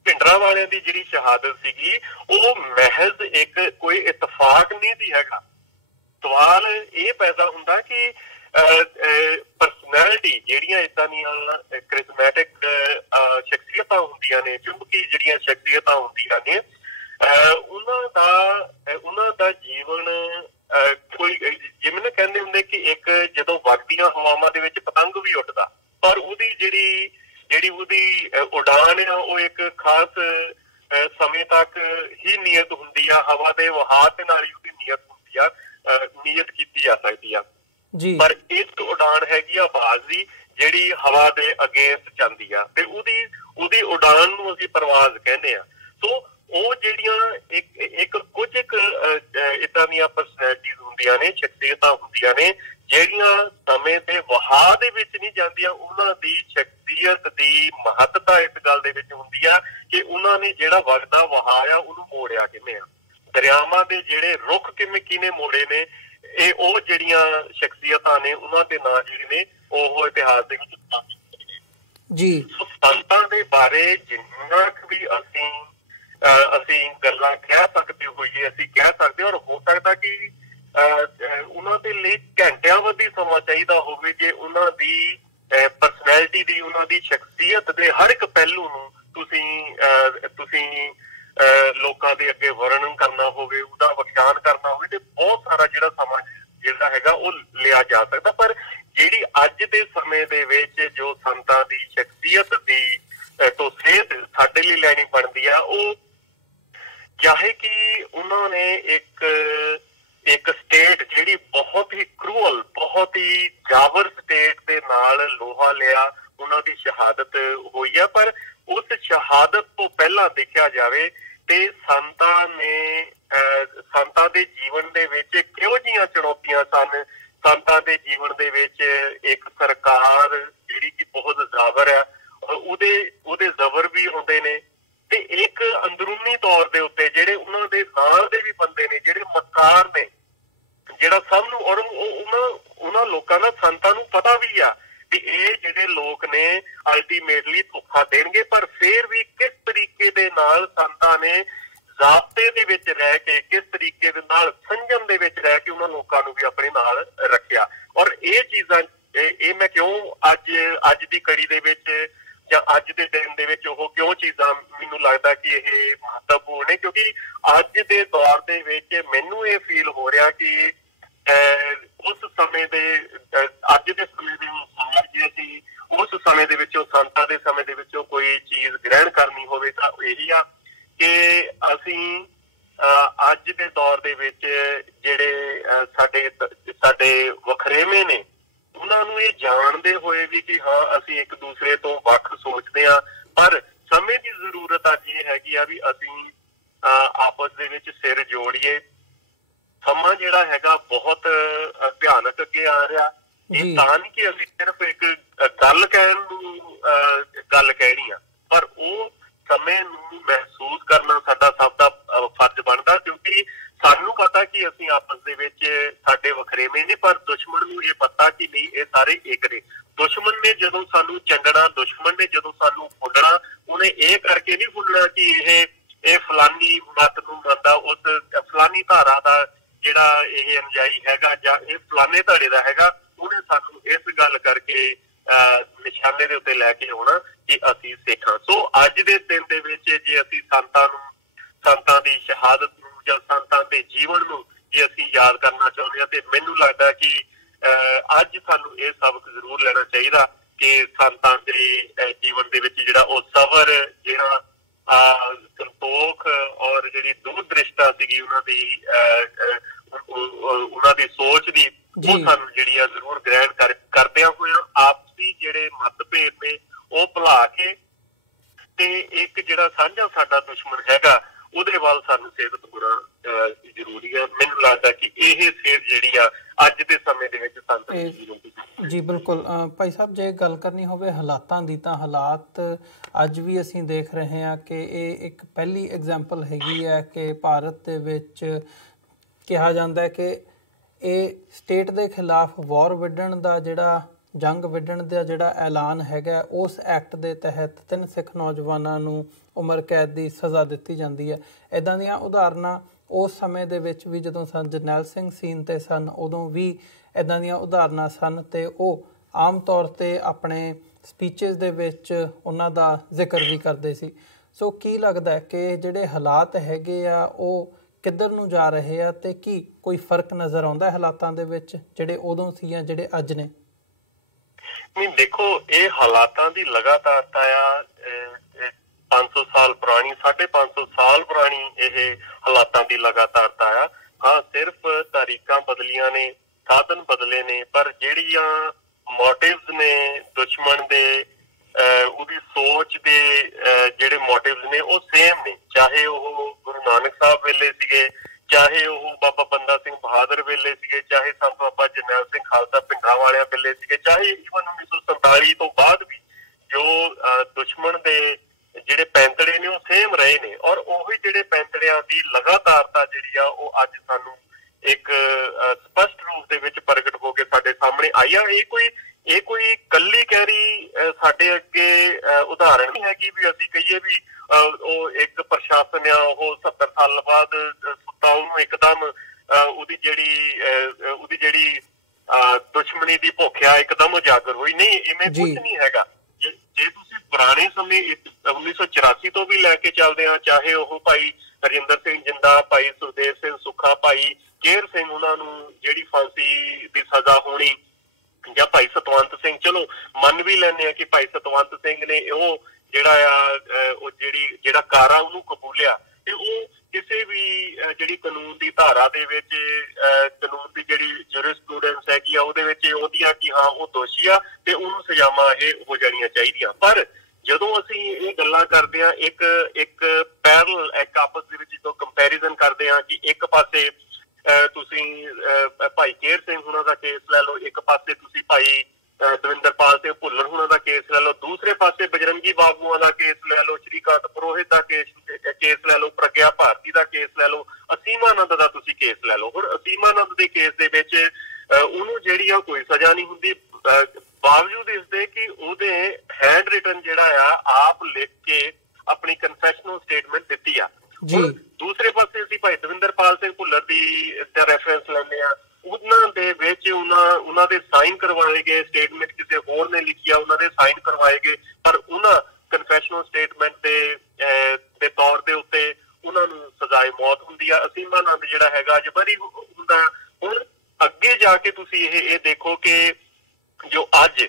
ਭਿੰਡਰਾਂ ਵਾਲਿਆਂ ਦੀ ਜਿਹੜੀ ਸ਼ਹਾਦਤ ਸੀਗੀ ਉਹ ਮਹਿਜ਼ ਇੱਕ ਕੋਈ ਇਤਫਾਕ ਨਹੀਂ ਸੀ ਹੈਗਾ। ਸਵਾਲ ਇਹ ਪੈਦਾ ਹੁੰਦਾ ਕਿ ਪਰਸਨੈਲਿਟੀ ਜਿਹੜੀਆਂ ਇਦਾਂ ਦੀਆਂ ਕ੍ਰਿਸਮੈਟਿਕ ਸ਼ਖਸੀਅਤਾਂ ਹੁੰਦੀਆਂ ਨੇ, ਚੁੰਬਕੀ ਜਿਹੜੀਆਂ ਸ਼ਖਸੀਅਤਾਂ ਹੁੰਦੀਆਂ ਨੇ, ਉਹਨਾਂ ਦਾ ਜੀਵਨ ਕੋਈ ਜਿਵੇਂ ਨਾ ਕਹਿੰਦੇ ਹੁੰਦੇ ਕਿ ਇੱਕ ਜਦੋਂ ਵਗਦੀਆਂ ਹਵਾਵਾਂ ਦੇ ਵਿੱਚ ਪਤੰਗ ਵੀ ਉੱਡਦਾ, ਪਰ ਉਹਦੀ ਜਿਹੜੀ ਉਹਦੀ ਉਡਾਨ ਆ ਉਹ ਇੱਕ ਖਾਸ ਸਮੇਂ ਤੱਕ ਹੀ ਨਿਯਤ ਹੁੰਦੀ ਆ। ਹਵਾ ਦੇ ਵਹਾਅ ਦੇ ਨਾਲ ਹੀ ਉਹਦੀ ਨਿਯਤ ਕੀਤੀ ਜਾ ਸਕਦੀ ਆ। ਪਰ ਇੱਕ ਉਡਾਨ ਹੈਗੀ ਆ ਆਵਾਜ਼ ਦੀ, ਜਿਹੜੀ ਹਵਾ ਦੇ ਅਗੇਂਸਟ ਜਾਂਦੀ ਆ, ਤੇ ਉਹਦੀ ਉਡਾਨ ਨੂੰ ਅਸੀਂ ਪਰਵਾਜ਼ ਕਹਿੰਦੇ ਆ। ਸੋ ਉਹ ਜਿਹੜੀਆਂ ਕੁਝ ਏਦਾਂ ਦੀਆਂ ਪਰਸਨੈਲਿਟੀਜ਼ ਹੁੰਦੀਆਂ ਨੇ, ਸ਼ਖਸੀਅਤਾਂ ਹੁੰਦੀਆਂ ਨੇ, ਜਿਹੜੀਆਂ ਸਮੇਂ ਦੇ ਵਹਾਅ ਦੇ ਵਿੱਚ ਨਹੀਂ ਜਾਂਦੀਆਂ। ਉਹਨਾਂ ਦੀ ਸ਼ਖਸੀਅਤ ਦੀ ਮਹੱਤਤਾ ਇਸ ਗੱਲ ਦੇ ਵਿੱਚ ਹੁੰਦੀ ਆ ਕਿ ਉਹਨਾਂ ਨੇ ਜਿਹੜਾ ਵਗਦਾ ਵਹਾਅ ਆ ਉਹਨੂੰ ਮੋੜਿਆ ਕਿਵੇਂ ਆ। ਦਰਿਆਵਾਂ ਦੇ ਜਿਹੜੇ ਰੁੱਖ ਕਿਹਨੇ ਮੋੜੇ ਨੇ, ਇਹ ਉਹ ਜਿਹੜੀਆਂ ਸ਼ਖਸੀਅਤਾਂ ਨੇ, ਉਹਨਾਂ ਦੇ ਨਾਂ ਜਿਹੜੇ ਨੇ ਉਹ ਇਤਿਹਾਸ ਦੇ ਵਿੱਚ ਜੀ। ਸੋ ਸੰਤਾਂ ਦੇ ਬਾਰੇ ਜਿੰਨਾ ਵੀ ਅਸੀਂ ਗੱਲਾਂ ਕਹਿ ਸਕਦੇ ਹੋਈਏ, ਅਸੀਂ ਕਹਿ ਸਕਦੇ, ਔਰ ਹੋ ਸਕਦਾ ਕਿ ਉਹਨਾਂ ਦੇ ਲਈ ਘੰਟਿਆਂ ਵੱਧੀ ਸਮਾਂ ਚਾਹੀਦਾ ਹੋਵੇ ਜੇ ਉਹਨਾਂ ਦੀ ਪਰਸਨੈਲਿਟੀ ਦੀ, ਉਹਨਾਂ ਦੀ ਸ਼ਖਸੀਅਤ ਦੇ ਹਰ ਇੱਕ ਪਹਿਲੂ ਨੂੰ ਤੁਸੀਂ ਲੋਕਾਂ ਦੇ ਅੱਗੇ ਵਰਣਨ ਕਰਨਾ ਹੋਵੇ, ਉਹਦਾ ਵਿਖਿਆਨ ਕਰਨਾ ਹੋਵੇ, ਤੇ ਬਹੁਤ ਸਾਰਾ ਜਿਹੜਾ ਸਮਾਂ ਜਿਹੜਾ ਹੈਗਾ ਉਹ ਲਿਆ ਜਾ ਸਕਦਾ। ਪਰ ਜਿਹੜੀ ਅੱਜ ਦੇ ਸਮੇਂ ਦੇ ਵਿੱਚ ਜੋ ਸੰਤਾਂ ਦੀ ਸ਼ਖਸੀਅਤ ਦੀ ਤੋਂ ਸੇਧ ਸਾਡੇ ਲਈ ਲੈਣੀ ਬਣਦੀ ਆ, ਉਹ ਚਾਹੇ ਕਿ ਉਹਨਾਂ ਨੇ ਇੱਕ ਸਟੇਟ ਜਿਹੜੀ ਬਹੁਤ ਹੀ ਕਰੂਅਲ, ਬਹੁਤ ਹੀ ਜਾਬਰ ਸਟੇਟ ਦੇ ਨਾਲ ਲੋਹਾ ਲਿਆ, ਉਹਨਾਂ ਦੀ ਸ਼ਹਾਦਤ ਹੋਈ ਆ, ਪਰ ਉਸ ਸ਼ਹਾਦਤ ਤੋਂ ਪਹਿਲਾਂ ਦੇਖਿਆ ਜਾਵੇ ਤੇ ਸੰਤਾਂ ਦੇ ਜੀਵਨ ਦੇ ਵਿੱਚ ਕਿਹੋ ਜਿਹੀਆਂ ਚੁਣੌਤੀਆਂ ਸਨ। ਸੰਤਾਂ ਦੇ ਜੀਵਨ ਦੇ ਵਿੱਚ ਇੱਕ ਸਰਕਾਰ ਜਿਹੜੀ ਕਿ ਬਹੁਤ ਜ਼ਾਬਰ ਆ, ਉਹਦੇ ਜ਼ਬਰ ਵੀ ਹੁੰਦੇ ਨੇ, ਤੇ ਇੱਕ ਅੰਦਰੂਨੀ ਤੌਰ ਦੇ ਉੱਤੇ ਜਿਹੜੇ ਉਹਨਾਂ ਦੇ ਨਾਲ ਦੇ ਵੀ ਬੰਦੇ ਨੇ ਜਿਹੜੇ ਮਕਾਰ ਨੇ, ਜਿਹੜਾ ਸਭ ਨੂੰ, ਔਰ ਉਹਨਾਂ ਲੋਕਾਂ ਦਾ ਸੰਤਾਂ ਨੂੰ ਪਤਾ ਵੀ ਆ ਕਿ ਇਹ ਜਿਹੜੇ ਲੋਕ ਨੇ ਅਲਟੀਮੇਟਲੀ ਧੋਖਾ ਦੇਣਗੇ, ਪਰ ਫਿਰ ਵੀ ਕਿਸ ਤਰੀਕੇ ਦੇ ਨਾਲ ਸੰਤਾਂ ਨੇ ਜ਼ਾਬਤੇ ਦੇ ਵਿੱਚ ਰਹਿ ਕੇ, ਕਿਸ ਤਰੀਕੇ ਦੇ ਨਾਲ ਸੰਜਮ ਦੇ ਵਿੱਚ ਰਹਿ ਕੇ ਉਹਨਾਂ ਲੋਕਾਂ ਨੂੰ ਵੀ ਆਪਣੇ ਨਾਲ ਰੱਖਿਆ। ਔਰ ਇਹ ਚੀਜ਼ਾਂ ਮੈਂ ਕਿਉਂ ਅੱਜ ਦੀ ਕੜੀ ਦੇ ਵਿੱਚ ਜਾਂ ਅੱਜ ਦੇ ਦਿਨ ਦੇ ਵਿੱਚ ਉਹ ਕਿਉਂ ਚੀਜ਼ਾਂ ਮੈਨੂੰ ਲੱਗਦਾ ਕਿ ਇਹ ਮਹੱਤਵਪੂਰਨ ਹੈ, ਕਿਉਂਕਿ ਅੱਜ ਦੇ ਦੌਰ ਦੇ ਵਿੱਚ ਮੈਨੂੰ ਇਹ ਫੀਲ ਹੋ ਰਿਹਾ ਕਿ ਉਸ ਸਮੇਂ ਦੇ ਅੱਜ ਦੇ ਸਮੇਂ ਦੇ ਅਨੁਸਾਰ ਜੇ ਅਸੀਂ ਉਸ ਸਮੇਂ ਦੇ ਵਿੱਚੋਂ, ਸੰਤਾਂ ਦੇ ਸਮੇਂ ਦੇ ਵਿੱਚੋਂ ਕੋਈ ਚੀਜ਼ ਗ੍ਰਹਿਣ ਕਰਨੀ ਹੋਵੇ ਤਾਂ ਇਹੀ ਆ ਕਿ ਅਸੀਂ ਅੱਜ ਦੇ ਦੌਰ ਦੇ ਵਿੱਚ ਜਿਹੜੇ ਸਾਡੇ ਵਖਰੇਵੇਂ ਨੇ, ਉਹਨਾਂ ਨੂੰ ਇਹ ਜਾਣਦੇ ਹੋਏ ਵੀ ਕਿ ਹਾਂ ਅਸੀਂ ਇੱਕ ਦੂਸਰੇ ਤੋਂ ਵੱਖ ਸੋਚਦੇ ਹਾਂ, ਪਰ ਸਮੇਂ ਦੀ ਜ਼ਰੂਰਤ ਅੱਜ ਇਹ ਹੈਗੀ ਆ ਵੀ ਅਸੀਂ ਆਪਸ ਦੇ ਵਿੱਚ ਸਿਰ ਜੋੜੀਏ। ਸਮਾਂ ਜਿਹੜਾ ਹੈਗਾ ਬਹੁਤ ਭਿਆਨਕ ਅੱਗੇ ਆ ਰਿਹਾ। ਇਹ ਤਾਂ ਨਹੀਂ ਕਿ ਅਸੀਂ ਸਿਰਫ ਇੱਕ ਗੱਲ ਕਹਿਣੀ ਆ, ਪਰ ਉਹ ਸਮੇਂ ਨੂੰ ਮਹਿਸੂਸ ਕਰਨਾ ਸਾਡਾ ਸਭ ਦਾ ਫਰਜ਼ ਬਣਦਾ, ਕਿਉਂਕਿ ਸਾਨੂੰ ਪਤਾ ਕਿ ਅਸੀਂ ਆਪਸ ਦੇ ਵਿੱਚ ਸਾਡੇ ਵਖਰੇਵੇਂ ਨੇ, ਪਰ ਦੁਸ਼ਮਣ ਨੂੰ ਇਹ ਪਤਾ ਕਿ ਨਹੀਂ, ਇਹ ਸਾਰੇ ਇੱਕ ਨੇ। ਦੁਸ਼ਮਣ ਨੇ ਜਦੋਂ ਸਾਨੂੰ ਚੰਡਣਾ, ਦੁਸ਼ਮਣ ਨੇ ਜਦੋਂ ਸਾਨੂੰ ਫੁੱਲਣਾ, ਉਹਨੇ ਇਹ ਕਰਕੇ ਨਹੀਂ ਫੁੱਲਣਾ ਕਿ ਇਹ ਫਲਾਨੀ ਮੱਤ ਨੂੰ ਮੰਨਦਾ, ਉਸ ਫਲਾਨੀ ਧਾਰਾ ਦਾ ਜਿਹੜਾ ਇਹ ਅਨੁਯਾਈ ਹੈਗਾ ਜਾਂ ਇਹ ਫਲਾਨੇ ਧੜੇ ਦਾ ਹੈਗਾ, ਉਹਨੇ ਸਾਨੂੰ ਇਸ ਗੱਲ ਕਰਕੇ ਨਿਸ਼ਾਨੇ ਦੇ ਉੱਤੇ ਲੈ ਕੇ ਆਉਣਾ ਕਿ ਅਸੀਂ ਸਿੱਖ ਹਾਂ। ਸੋ ਅੱਜ ਦੇ ਦਿਨ ਦੇ ਵਿੱਚ ਜੇ ਅਸੀਂ ਸੰਤਾਂ ਦੀ ਸ਼ਹਾਦਤ ਨੂੰ ਜਾਂ ਸੰਤਾਂ ਦੇ ਜੀਵਨ ਨੂੰ ਜੇ ਅਸੀਂ ਯਾਦ ਕਰਨਾ ਚਾਹੁੰਦੇ ਹਾਂ, ਤੇ ਮੈਨੂੰ ਲੱਗਦਾ ਕਿ ਅੱਜ ਸਾਨੂੰ ਇਹ ਸਬਕ ਜ਼ਰੂਰ ਲੈਣਾ ਚਾਹੀਦਾ ਕਿ ਸੰਤਾਂ ਦੇ ਜੀਵਨ ਦੇ ਵਿੱਚ ਜਿਹੜਾ ਉਹ ਸਬਰ, ਜਿਹੜਾ ਸੰਤੋਖ ਔਰ ਜਿਹੜੀ ਦੂਰਦ੍ਰਿਸ਼ਟਾ ਸੀਗੀ ਉਹਨਾਂ ਦੀ ਸੋਚ ਦੀ, ਉਹ ਸਾਨੂੰ ਜਿਹੜੀ ਆ ਜ਼ਰੂਰ ਗ੍ਰਹਿਣ ਕਰਦਿਆਂ ਹੋਇਆ ਆਪਸੀ ਜਿਹੜੇ ਮਤਭੇਦ ਨੇ ਉਹ ਭੁਲਾ ਕੇ, ਤੇ ਇੱਕ ਜਿਹੜਾ ਸਾਂਝਾ ਸਾਡਾ ਦੁਸ਼ਮਣ ਹੈਗਾ ਉਹਦੇ ਵੱਲ ਸਾਨੂੰ ਸੇਧ ਪੂਰਾ ਜ਼ਰੂਰੀ ਹੈ। ਮੈਨੂੰ ਲੱਗਦਾ ਕਿ ਇਹ ਸੇਧ ਜਿਹੜੀ ਆ ਅੱਜ ਦੇ ਸਮੇਂ ਦੇ ਵਿੱਚ ਸਾਨੂੰ ਜੀ ਬਿਲਕੁਲ। ਭਾਈ ਸਾਹਿਬ, ਜੇ ਗੱਲ ਕਰਨੀ ਹੋਵੇ ਹਾਲਾਤਾਂ ਦੀ, ਤਾਂ ਹਾਲਾਤ ਅੱਜ ਵੀ ਅਸੀਂ ਦੇਖ ਰਹੇ ਹਾਂ ਕਿ ਇਹ ਇੱਕ ਪਹਿਲੀ ਐਗਜ਼ਾਮਪਲ ਹੈਗੀ ਹੈ ਕਿ ਭਾਰਤ ਦੇ ਵਿੱਚ ਕਿਹਾ ਜਾਂਦਾ ਹੈ ਕਿ ਇਹ ਸਟੇਟ ਦੇ ਖਿਲਾਫ ਵਾਰ ਵਿੱਢਣ ਦਾ ਜੰਗ ਵਿੱਢਣ ਦਾ ਜਿਹੜਾ ਐਲਾਨ ਹੈਗਾ, ਉਸ ਐਕਟ ਦੇ ਤਹਿਤ 3 ਸਿੱਖ ਨੌਜਵਾਨਾਂ ਨੂੰ ਉਮਰ ਕੈਦ ਦੀ ਸਜ਼ਾ ਦਿੱਤੀ ਜਾਂਦੀ ਹੈ। ਇੱਦਾਂ ਦੀਆਂ ਉਦਾਹਰਨਾਂ ਉਸ ਸਮੇਂ ਦੇ ਵਿੱਚ ਵੀ ਜਦੋਂ ਜਰਨੈਲ ਸਿੰਘ ਸੀਨ 'ਤੇ ਸਨ, ਉਦੋਂ ਵੀ ਇੱਦਾਂ ਦੀਆਂ ਉਦਾਹਰਨਾਂ ਸਨ, ਅਤੇ ਉਹ ਆਮ ਤੌਰ 'ਤੇ ਆਪਣੇ ਸਪੀਚਸ ਦੇ ਵਿੱਚ ਉਹਨਾਂ ਦਾ ਜ਼ਿਕਰ ਵੀ ਕਰਦੇ ਸੀ। ਸੋ ਕੀ ਲੱਗਦਾ ਕਿ ਜਿਹੜੇ ਹਾਲਾਤ ਹੈਗੇ ਆ ਉਹ ਕਿੱਧਰ ਨੂੰ ਜਾ ਰਹੇ ਆ ਤੇ ਕੀ ਕੋਈ ਫਰਕ ਨਜ਼ਰ ਆਉਂਦਾ ਹਾਲਾਤਾਂ ਦੇ ਵਿੱਚ ਜਿਹੜੇ ਉਦੋਂ ਸੀ ਜਾਂ ਜਿਹੜੇ ਅੱਜ ਨੇ? ਨਹੀਂ, ਦੇਖੋ, ਇਹ ਹਾਲਾਤਾਂ ਦੀ ਲਗਾਤਾਰਤਾ ਆ। 500 ਸਾਲ ਪੁਰਾਣੀ, 550 ਸਾਲ ਪੁਰਾਣੀ ਇਹ ਹਾਲਾਤਾਂ ਦੀ ਲਗਾਤਾਰਤਾ ਆ। ਹਾਂ, ਸਿਰਫ ਤਾਰੀਖਾਂ ਬਦਲੀਆਂ ਨੇ, ਸਾਧਨ ਬਦਲੇ ਨੇ, ਪਰ ਜਿਹੜੀਆਂ ਮੋਟਿਵਸ ਨੇ ਦੁਸ਼ਮਣ ਦੇ, ਉਹਦੀ ਸੋਚ ਦੇ ਜਿਹੜੇ ਮੋਟਿਵਸ ਨੇ ਉਹ ਸੇਮ ਨੇ। ਚਾਹੇ ਉਹ ਗੁਰੂ ਨਾਨਕ ਸਾਹਿਬ ਵੇਲੇ ਸੀਗੇ, ਚਾਹੇ ਉਹ ਬਾਬਾ ਬੰਦਾ ਸਿੰਘ ਬਹਾਦਰ ਵੇਲੇ ਸੀਗੇ, ਚਾਹੇ ਸੰਤ ਬਾਬਾ ਜਰਨੈਲ ਸਿੰਘ ਖਾਲਸਾ ਭਿੰਡਰਾਂ ਵਾਲਿਆਂ ਵੇਲੇ ਸੀਗੇ, ਚਾਹੇ ਈਵਨ 1947 ਤੋਂ ਬਾਅਦ ਵੀ ਜੋ ਦੁਸ਼ਮਣ ਦੇ ਜਿਹੜੇ ਪੈਂਤੜੇ ਨੇ ਉਹ ਸੇਮ ਰਹੇ ਨੇ। ਔਰ ਉਹੀ ਜਿਹੜੇ ਪੈਂਤੜਿਆਂ ਦੀ ਲਗਾਤਾਰਤਾ ਜਿਹੜੀ ਆ ਉਹ ਅੱਜ ਸਾਨੂੰ ਇੱਕ ਸਪਸ਼ਟ ਰੂਪ ਦੇ ਵਿੱਚ ਪ੍ਰਗਟ ਹੋ ਕੇ ਸਾਡੇ ਸਾਹਮਣੇ ਆਈ ਆ। ਇਹ ਕੋਈ ਕੱਲੀ ਕਹਿਰੀ ਸਾਡੇ ਅੱਗੇ ਉਦਾਹਰਣ ਨਹੀਂ ਹੈਗੀ ਵੀ ਅਸੀਂ ਕਹੀਏ ਵੀ ਉਹ ਇੱਕ ਪ੍ਰਸ਼ਾਸਨ ਆ ਉਹ 70 ਸਾਲ ਬਾਅਦ ਸੁੱਤਾ, ਉਹਨੂੰ ਇੱਕਦਮ ਉਹਦੀ ਜਿਹੜੀ ਦੁਸ਼ਮਣੀ ਦੀ ਭੁੱਖ ਆ ਇੱਕਦਮ ਉਜਾਗਰ ਹੋਈ। ਨਹੀਂ, ਇਵੇਂ ਕੁਝ ਨਹੀਂ ਹੈਗਾ। ਜੇ ਤੁਸੀਂ ਪੁਰਾਣੇ ਸਮੇਂ 1984 ਤੋਂ ਵੀ ਲੈ ਕੇ ਚੱਲਦੇ ਆ, ਚਾਹੇ ਉਹ ਭਾਈ ਹਰਿੰਦਰ ਸਿੰਘ ਜਿੰਦਾ, ਭਾਈ ਸੁਖਦੇਵ ਸਿੰਘ ਸੁੱਖਾ, ਭਾਈ ਕੇਹਰ ਸਿੰਘ, ਉਹਨਾਂ ਨੂੰ ਜਿਹੜੀ ਫਾਂਸੀ ਦੀ ਸਜ਼ਾ ਹੋਣੀ, ਜਾਂ ਭਾਈ ਸਤਵੰਤ ਸਿੰਘ, ਚਲੋ ਮੰਨ ਵੀ ਲੈਂਦੇ ਆ ਕਿ ਭਾਈ ਸਤਵੰਤ ਸਿੰਘ ਨੇ ਉਹ ਜਿਹੜਾ ਕਾਰਾ ਉਹਨੂੰ ਕਬੂਲਿਆ, ਤੇ ਉਹ ਕਿਸੇ ਵੀ ਜਿਹੜੀ ਕਾਨੂੰਨ ਦੀ ਧਾਰਾ ਦੇ ਵਿੱਚ ਕਾਨੂੰਨ ਦੀ ਜਿਹੜੀ ਜੂਰਿਸਪ੍ਰੂਡੈਂਸ ਹੈਗੀ ਆ ਉਹਦੇ ਵਿੱਚ ਆਉਂਦੀ ਆ ਕਿ ਹਾਂ ਉਹ ਦੋਸ਼ੀ ਆ ਤੇ ਉਹਨੂੰ ਸਜ਼ਾਵਾਂ ਇਹ ਹੋ ਜਾਣੀਆਂ ਚਾਹੀਦੀਆਂ। ਪਰ ਜਦੋਂ ਅਸੀਂ ਇਹ ਗੱਲਾਂ ਕਰਦੇ ਹਾਂ, ਇੱਕ ਪੈਰਲਲ, ਇੱਕ ਆਪਸ ਦੇ ਵਿੱਚ ਜਦੋਂ ਕੰਪੈਰੀਜ਼ਨ ਕਰਦੇ ਹਾਂ ਕਿ ਇੱਕ ਪਾਸੇ ਤੁਸੀਂ ਭਾਈ ਕੇਹਰ ਸਿੰਘ ਹੁਣਾਂ ਦਾ ਕੇਸ ਲੈ ਲਓ, ਇੱਕ ਪਾਸੇ ਤੁਸੀਂ ਭਾਈ ਦਵਿੰਦਰਪਾਲ ਸਿੰਘ ਭੁੱਲਰ ਹੁਣਾਂ ਦਾ ਕੇਸ ਲੈ ਲਓ, ਦੂਸਰੇ ਪਾਸੇ ਬਜਰੰਗੀ ਬਾਬੂਆਂ ਦਾ ਕੇਸ ਲੈ ਲਓ, ਸ਼੍ਰੀਕਾਂਤ ਪੁਰੋਹਿਤ ਦਾ ਕੇਸ ਲੈ ਲਓ, ਪ੍ਰਗਿਆ ਭਾਰਤੀ ਦਾ ਕੇਸ ਲੈ ਲਓ, ਅਸੀਮਾਨੰਦ ਦਾ ਤੁਸੀਂ ਕੇਸ ਲੈ ਲਓ। ਹੁਣ ਅਸੀਮਾਨੰਦ ਦੇ ਕੇਸ ਦੇ ਵਿੱਚ ਉਹਨੂੰ ਜਿਹੜੀ ਆ ਕੋਈ ਸਜ਼ਾ ਨਹੀਂ ਹੁੰਦੀ, ਬਾਵਜੂਦ ਇਸਦੇ ਕਿ ਉਹਦੇ ਹੈਂਡ ਰਿਟਨ ਜਿਹੜਾ ਆ ਆਪ ਲਿਖ ਕੇ ਆਪਣੀ ਕਨਫੈਸ਼ਨਲ ਸਟੇਟਮੈਂਟ ਦਿੱਤੀ ਆ। ਦੂਸਰੇ ਪਾਸੇ ਅਸੀਂ ਭਾਈ ਦਵਿੰਦਰਪਾਲ ਸਿੰਘ ਭੁੱਲਰ ਦੀ ਰੈਫਰੈਂਸ ਲੈਂਦੇ ਆ, ਉਹਨਾਂ ਦੇ ਵਿੱਚ ਉਹਨਾਂ ਦੇ ਸਾਈਨ ਕਰਵਾਏ ਗਏ ਸਟੇਟਮੈਂਟ ਕਿਸੇ ਹੋਰ ਨੇ ਲਿਖੀ ਆ, ਉਹਨਾਂ ਦੇ ਸਾਈਨ ਕਰਵਾਏ ਗਏ, ਪਰ ਉਹਨਾਂ ਕਨਫੈਸ਼ਨਲ ਸਟੇਟਮੈਂਟ ਦੇ ਤੌਰ ਦੇ ਉੱਤੇ ਉਹਨਾਂ ਨੂੰ ਸਜ਼ਾਏ ਮੌਤ ਹੁੰਦੀ ਆ। ਅਸੀਮਾਨੰਦ ਜਿਹੜਾ ਹੈਗਾ ਜਬਰੀ ਹੁੰਦਾ। ਹੁਣ ਅੱਗੇ ਜਾ ਕੇ ਤੁਸੀਂ ਇਹ ਦੇਖੋ ਕਿ ਜੋ ਅੱਜ